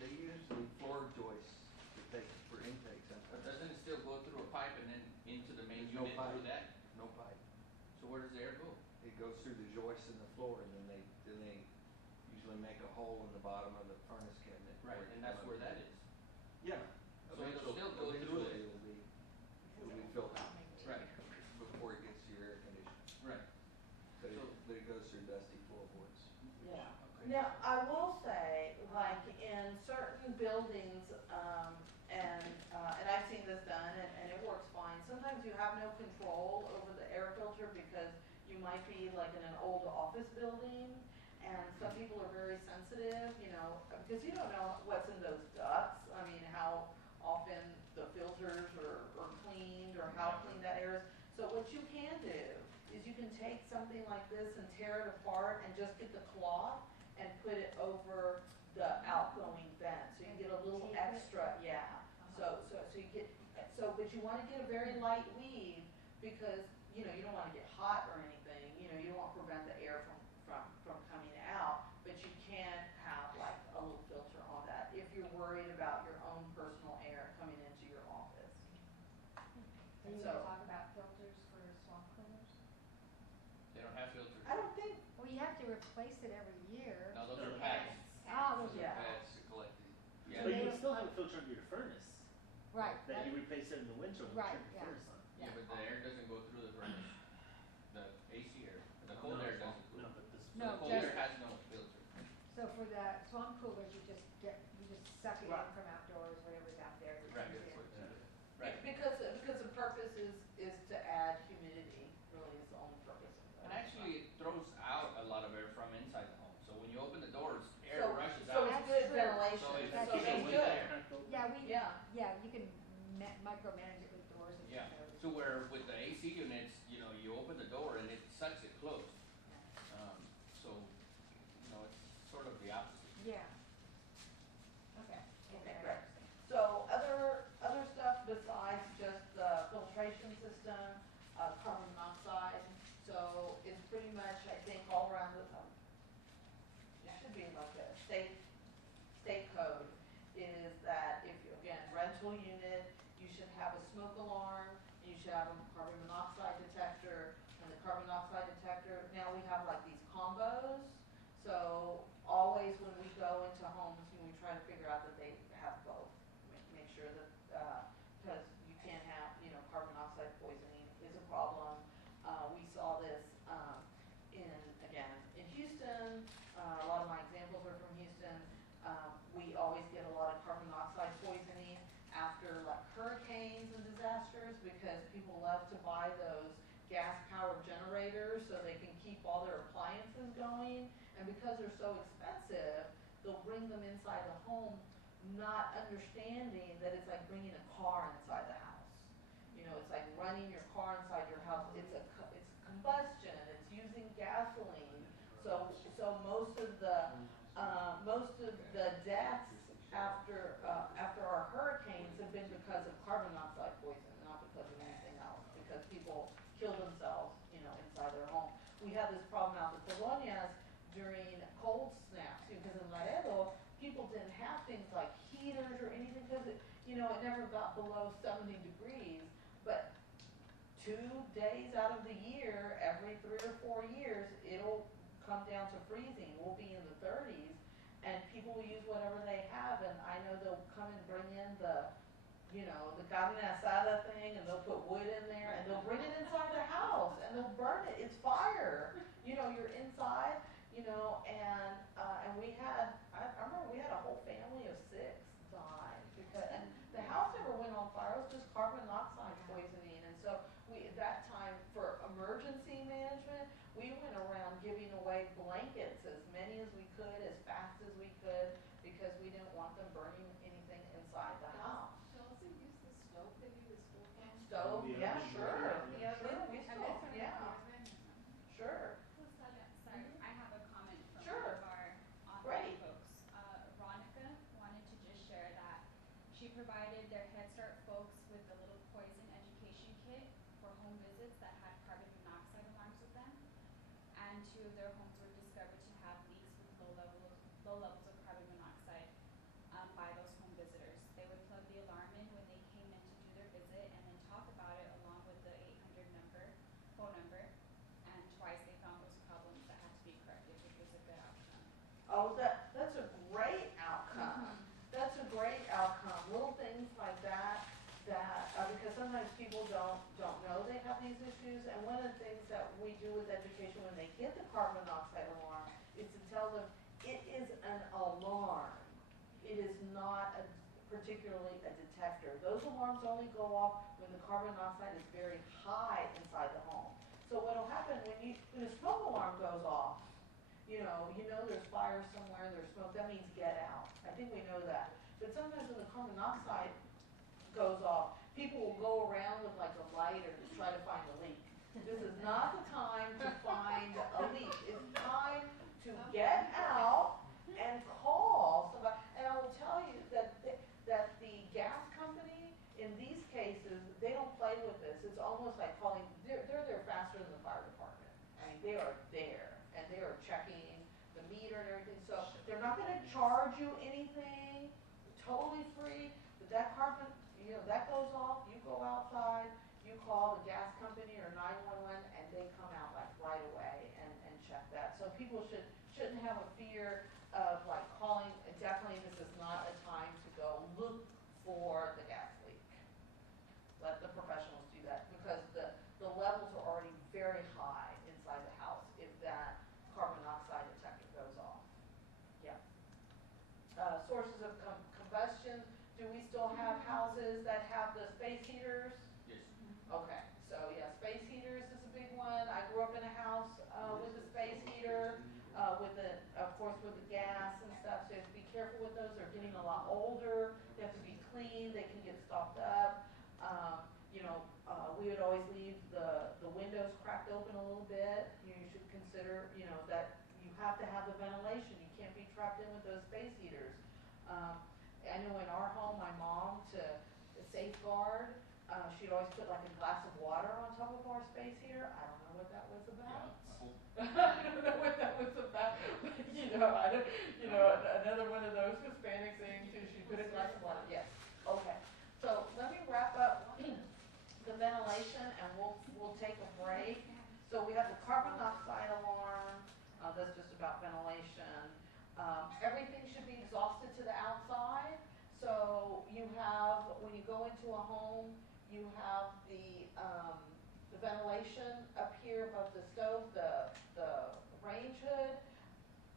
They use the floor joists to take for intakes. but doesn't it still go through a pipe and then into the main There's no unit pipe. through that? No pipe. So where does the air go? It goes through the joists in the floor and then they usually make a hole in the bottom of the furnace cabinet. Right, and that's where that is. Yeah. So it'll still go through it. Eventually it'll be filtered. Right. Before it gets to your air conditioner. Right. But So- it goes through dusty floorboards. Yeah. Okay. Now, I will say, like in certain buildings, and I've seen this done, and it works fine. Sometimes you have no control over the air filter because you might be like in an old office building, and some people are very sensitive, you know, because you don't know what's in those ducts. I mean, how often the filters are cleaned or how clean that air is. So what you can do is you can take something like this and tear it apart and just get the cloth and put it over the outgoing vent, so you get a little Tape it? extra, yeah. So you get, but you wanna get a very light weave because, you know, you don't wanna get hot or anything, you know, you don't wanna prevent the air from coming out, but you can have like a little filter on that if you're worried about your own personal air coming into your office. Are you So- gonna talk about filters for swamp coolers? They don't have filters. I don't think, Well, you have to replace it every year. No, those No. are pads. Oh, those are Yeah. pads. Pads to collect the. Yeah. But you would still have a filter under your furnace, Right, that you right. replace it in the winter when you Right, turn your yeah. furnace on. Yeah, but the air doesn't go through the furnace. The AC air, the cold No, air doesn't. No, but this. No, The cold just- air has no filter. So for the swamp coolers, you just suck it in Right. from outdoors, whatever's out there. it Right. comes in. Right. because the purpose is to add humidity, really is the only purpose of that. And actually, it throws out a lot of air from inside the home. So when you open the doors, air So- rushes So out. it's That's good true. ventilation, So it's That's so true. it's with good. air. Yeah. Yeah, you can micromanage it with doors and Yeah. windows. So where with the AC units, you know, you open the door and it sucks it closed. So, you know, it's sort of the opposite. Yeah. Okay. Okay, great. So other stuff besides just the filtration system, carbon monoxide, to have a carbon monoxide detector, and the carbon monoxide detector, now we have like these combos. So always when we go into homes, we try to figure out that they have both. Make sure that, because you can't have, carbon monoxide poisoning is a problem. We saw this in Houston. A lot of my examples are from Houston. We always get a lot of carbon monoxide poisoning after like hurricanes and disasters because people love to buy those gas-powered generators so they can keep all their appliances going. And because they're so expensive, they'll bring them inside the home, not understanding that it's like bringing a car inside the house. It's like running your car inside your house. It's combustion. It's using gasoline. So most of the deaths after our hurricanes have been because of carbon monoxide poison, not because of anything else. Because people kill themselves, inside their home. We had this problem out in Colonias during cold snaps because in Laredo people didn't have things like heaters or anything because it never got below 70 degrees. But 2 days out of the year, every 3 or 4 years, it'll come down to freezing. We'll be in the 30s, and people will use whatever they have. And I know they'll come and bring in the carne asada thing, and they'll put wood in there, and they'll bring it inside the house, and they'll burn it. It's fire. You're inside, and we had, I remember we had a whole family of 6 die because, and the house never went on fire. It was just carbon monoxide poisoning. And so at that time, for emergency management, we went around giving away blankets, as many as we could, as fast as we could, because we didn't want them burning anything inside the house. She also used the stove, they do the stove on. Stove, The yeah, oven, sure. yeah. Sure, we still, yeah, sure. Sorry, I have a comment from Sure. one of our Great. online folks. Veronica wanted to just share that she provided their Head Start folks with a little poison education kit for home visits that had carbon monoxide alarms with them. And 2 of their homes were discovered to have leaks with low levels of carbon monoxide by those home visitors. They would plug the alarm in when they came in to do their visit and then talk about it along with the 800 phone number. And twice they found those problems that had to be corrected, which was a good outcome. Oh, that's a great outcome. That's a great outcome. Little things like that, because sometimes people don't know they have these issues. And one of the things that we do with education when they get the carbon monoxide alarm is to tell them it is an alarm. It is not particularly a detector. Those alarms only go off when the carbon monoxide is very high inside the home. So what will happen when a smoke alarm goes off, there's fire somewhere, there's smoke, that means get out. I think we know that. But sometimes when the carbon monoxide goes off, people will go around with like a lighter to try to find a leak. This is not the time to find a leak. It's time to get out and call somebody. And I will tell you that the gas company, in these cases, they don't play with this. It's almost like calling, they're there faster than the fire department. I mean, they are there, and they are checking the meter and everything. So they're not going to charge you anything, totally free. But that carbon, that goes off, you go outside, you call the gas company or 911, and they come out like right away and check that. So people shouldn't have a fear of like calling. Definitely, this is not a time to go look for the gas leak. Let the professionals do that because the levels are already very high inside the house if that carbon monoxide detector goes off. Yeah. Sources of combustion. Do we still have houses that have the space heaters? Yes. Okay, so yeah, space heaters is a big one. I grew up in a house with a space heater, of course, with the gas and stuff. So you have to be careful with those. They're getting a lot older. They have to be cleaned. They can get stopped up. We would always leave the windows cracked open a little bit. You should consider, that you have to have the ventilation. You can't be trapped in with those space heaters. I know in our home, my mom, to safeguard, she'd always put like a glass of water on top of our space heater. I don't know what that was about. Yeah, I don't know what that was about. Another one of those Hispanic things is she put a glass of water. Yes. Okay. So let me wrap up the ventilation. break. So we have the carbon monoxide alarm, that's just about ventilation. Everything should be exhausted to the outside. So you have, when you go into a home, you have the ventilation up here above the stove, the range hood.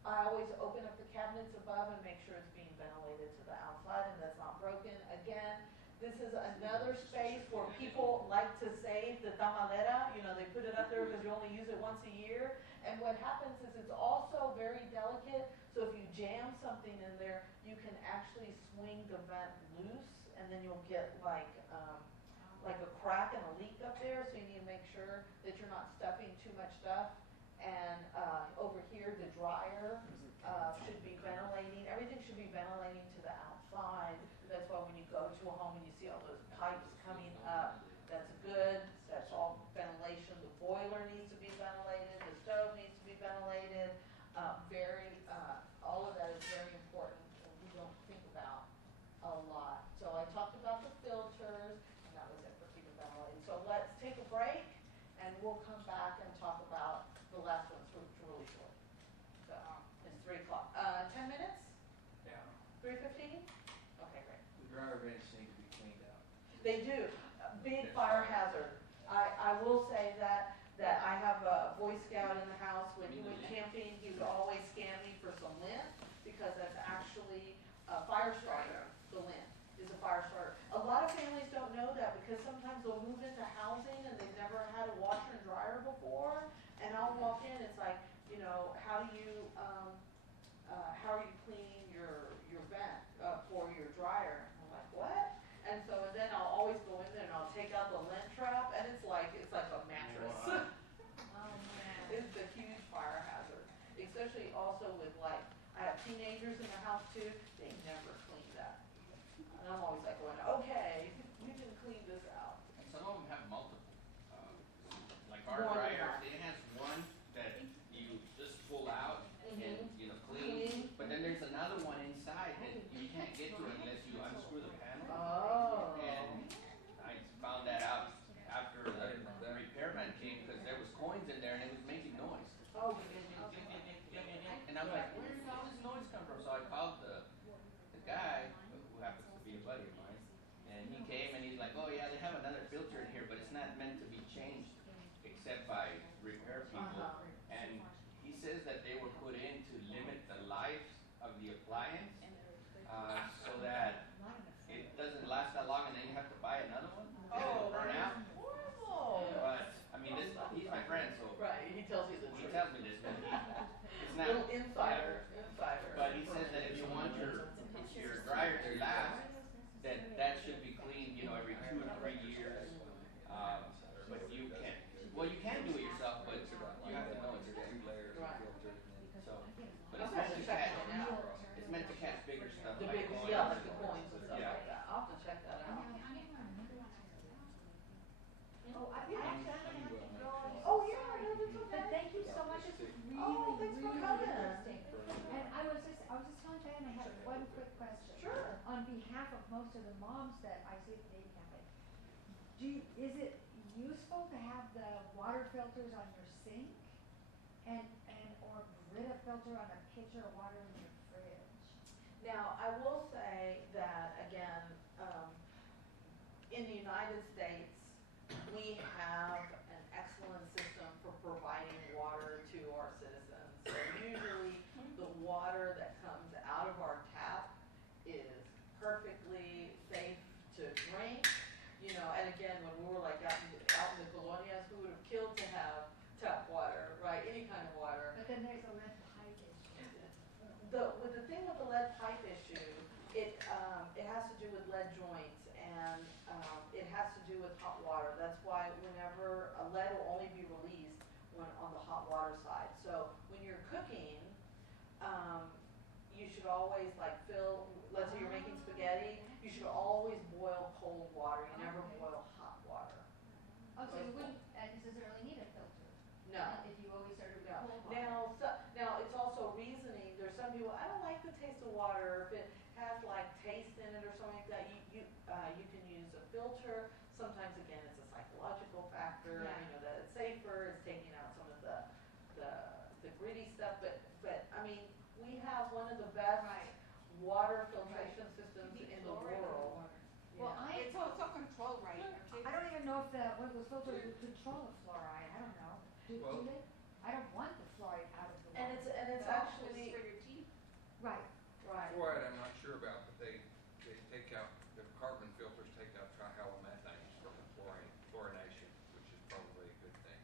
I always open up the cabinets above and make sure it's being ventilated to the outside and that's not broken. Again, this is another space where people like to save the tamalera. You know, they put it up there because you only use it once a year. And what happens is it's also very delicate. So if you jam something in there, you can actually swing the vent loose, and then you'll get like a crack and a leak up there. So you need to make sure that you're not stuffing too much stuff. And over here, the dryer should be ventilating. Everything should be ventilating to the outside. That's why when you go to a home and you see all those pipes coming up, that's good. That's all ventilation. The boiler needs to be ventilated. The stove needs to be ventilated. All of that is very important, and we don't think about a lot. So I talked about the filters, and that was it for keeping ventilated. So let's take a break, and we'll come back and talk about the last one. So it's really short. So it's 3 o'clock. 10 minutes? Yeah. 3:15? Okay, great. The dryer vents need to be cleaned out. They do. Big fire hazard. I will say that I have a Boy Scout in the house. When he went camping, he would always scan me for some lint, because that's actually a fire starter. The lint is a fire starter. A lot of families don't know that, because sometimes they'll move into housing and they've never had a washer and dryer before. And I'll walk in, it's like, you know, how are you cleaning your vent for your dryer? I'm like, what? And so then I'll always go in there and I'll take out the lint trap, and it's like a mattress. Oh, man. It's a huge fire hazard, especially also with, like, I have teenagers in the house too. They never clean that, and I'm always like going, okay, we can clean this out. And some of them have multiple. Like our More than dryer, that. it has one that you just pull out and, Mhm. clean. But then there's another one inside that you can't get to unless you unscrew the panel. Oh. And I found that out after the repairman came, because there was coins in there and it was making noise. Oh. And I'm like, where did all this noise come from? So I called the guy, who happens to be a buddy of mine, and he came and he's like, oh yeah, they have another filter in here, but it's not meant to be changed except by repair people. And he says that they were put in to limit the life of the appliance, so that it doesn't last that long and then you have to buy another one. Oh, It'll burn that out. is horrible. But, I mean, he's my friend, so Right, he tells you the he truth. tells me this, but it's not. Little insider. But he says that if you want your dryer to last, that should be cleaned, every 2 to 3 years. But you can't. Well, you can do it yourself, but you have to know it's there. Right. So, but I'm it's gonna meant to check catch. it out. It's meant to catch bigger stuff. The like big, coins. yeah, like the coins and stuff Yeah. like that. I'll have to check that out. Oh, I actually have to go. Oh, yeah, no, that's But okay. thank you so much, it's really, Oh, thanks for really coming. interesting. And I was just telling Diane, I had one quick question. Sure. On behalf of most of the moms that I see at the baby campaign, is it useful to have the water filters on your sink or Brita filter on a pitcher of water in your fridge? Now, I will say that, again, in the United States, we have an excellent system for providing water to our citizens. So usually, the water that comes out of our tap is perfectly safe to drink. And again, when we were like out in the colonias, we would have killed to have tap water, right? Any kind of water. But then there's a lead pipe issue. The thing with the lead pipe issue, it has to do with lead joints, and it has to do with hot water. That's why whenever lead will only be released when on the hot water side. So when you're cooking, you should always let's say you're making spaghetti, you should always boil cold water. You never boil hot water. Oh, so you wouldn't necessarily need a filter? No. If you always started with No. cold water? Now it's also reasoning. There's some people, I don't like the taste of water. If it has like taste in it or something like that, you can use a filter. Sometimes again it's a psychological factor, Yeah. that it's safer. water filtration systems in the world. Well, Yeah. It's also controlled right, I don't even know if one of those filters would control the fluoride, I don't know. Do Well- they? I don't want the fluoride out of the water. And it's No, actually, it's for your teeth. Right, right. Fluoride, I'm not sure about, but they take out, the carbon filters take out trihalomethanes from the fluorination, which is probably a good thing.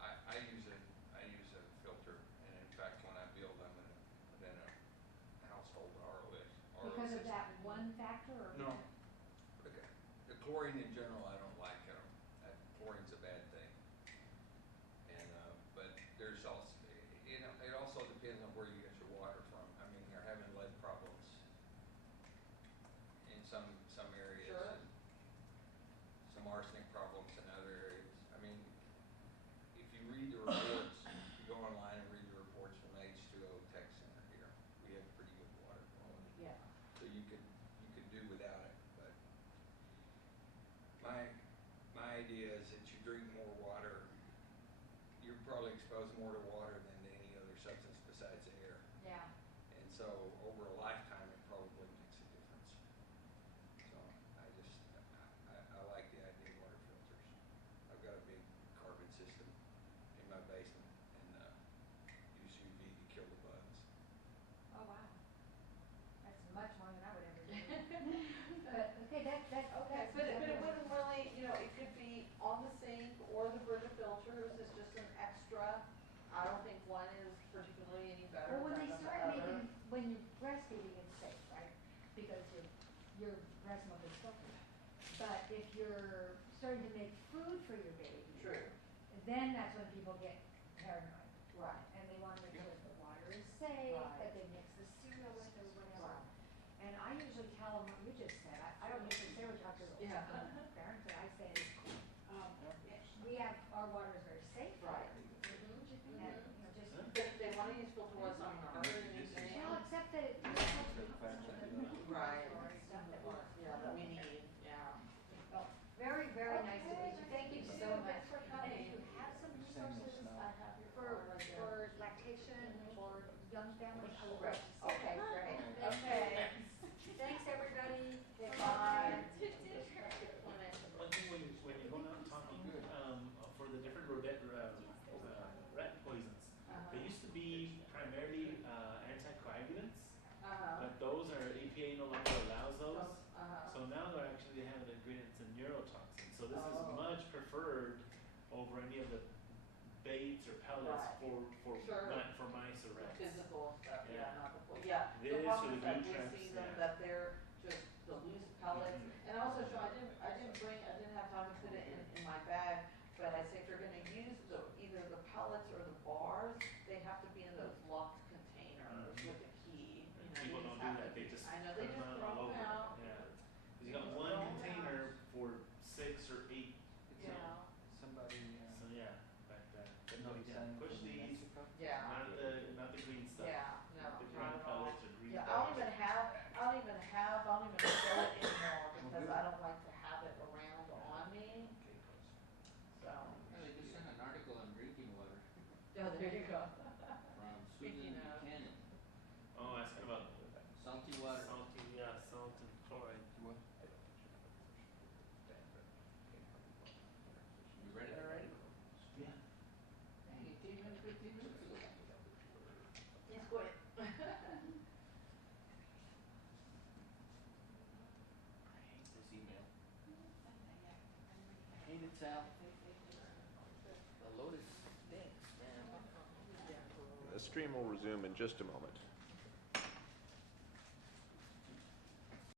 I use a filter, and in fact, when I build, I'm gonna put in a household RO because of system. that one factor or? No. Okay. The chlorine in general, I don't like. Chlorine's a bad thing. And, but there's also, it also depends on where you get your water from. I mean, they're having lead problems in some areas. Sure. And some arsenic problems in other areas. I mean, if you read the reports, if you go online and read the reports from the H2O Tech Center here, we have pretty good water quality. Yeah. So you could do without it, but my idea is that you drink more water, you're probably exposed more to water than to any other substance besides air. Yeah. And so over a lifetime, it probably makes a difference. So I like the idea of water filters. I've got a big carbon system in my basement and use UV to kill the bugs. Oh, wow. That's much more than I would ever do. But, okay, that's. Okay, but it wouldn't really, it could be on the sink or the Brita filters, it's just an extra. I don't think one is particularly any better Well, when than they the start other. making, when you're breastfeeding, it's safe, right? Because your breast milk is filtered. But if you're starting to make food for your baby. True, Then that's when people get paranoid. right. And they want to make sure that the water is safe, Right. that they mix the cereal with or whatever. Right. And I usually tell them what you just said. I don't usually say what Dr. Yeah. Barron said. I say, we have, our water is very safe. Right. And, just, But if they wanna use filter water, it's not gonna hurt anything. well, except that it just helps with the Right. stuff that we're. Yeah, that we need, yeah. Well, very, very nice to meet you. Thank you so much. Thanks for And coming. if you have some resources I have your for card right there. lactation or young families, I would Right. love to see. Okay, great. Okay. Thanks, everybody. Bye. One thing when you're going out and talking, for the different rat poisons, they used to be primarily anticoagulants, but those are, EPA no longer allows those. So now they're actually having ingredients in neurotoxins. So this is much preferred over any of the baits or pellets Right. for Sure. for mice or rats. Physical stuff, Yeah. yeah, not the, yeah. This The problem or is the that we nutrients, see them, yeah. that they're just the loose pellets. Mhm. And also, Sean, I didn't have time to put it in my bag, but I say if you're gonna use either the pellets or the bars, they have to be in those locked containers Mhm. with a key. And You people just don't do have that, to- they just I know, put they them just out throw all them over. out. Yeah. 'Cause you got Just one throw 'em out. container for 6 or 8. Yeah, Somebody, So yeah, but no, yeah, push these, yeah, not the green stuff. yeah, no, The green not at all. pellets or green Yeah, I don't even pellets. sell it anymore because I don't like to have it around on me, so. Well, they just sent an article on drinking water Oh, there you go. from Speaking Susan of- Buchanan. Oh, asking about Salty water. salty, yeah, salt and chloride. You read it already? Yeah. Dang, it came in 15 minutes ago. He's quit. I hate This email. I hate it, Sal. The lotus stinks, man. The stream will resume in just a moment.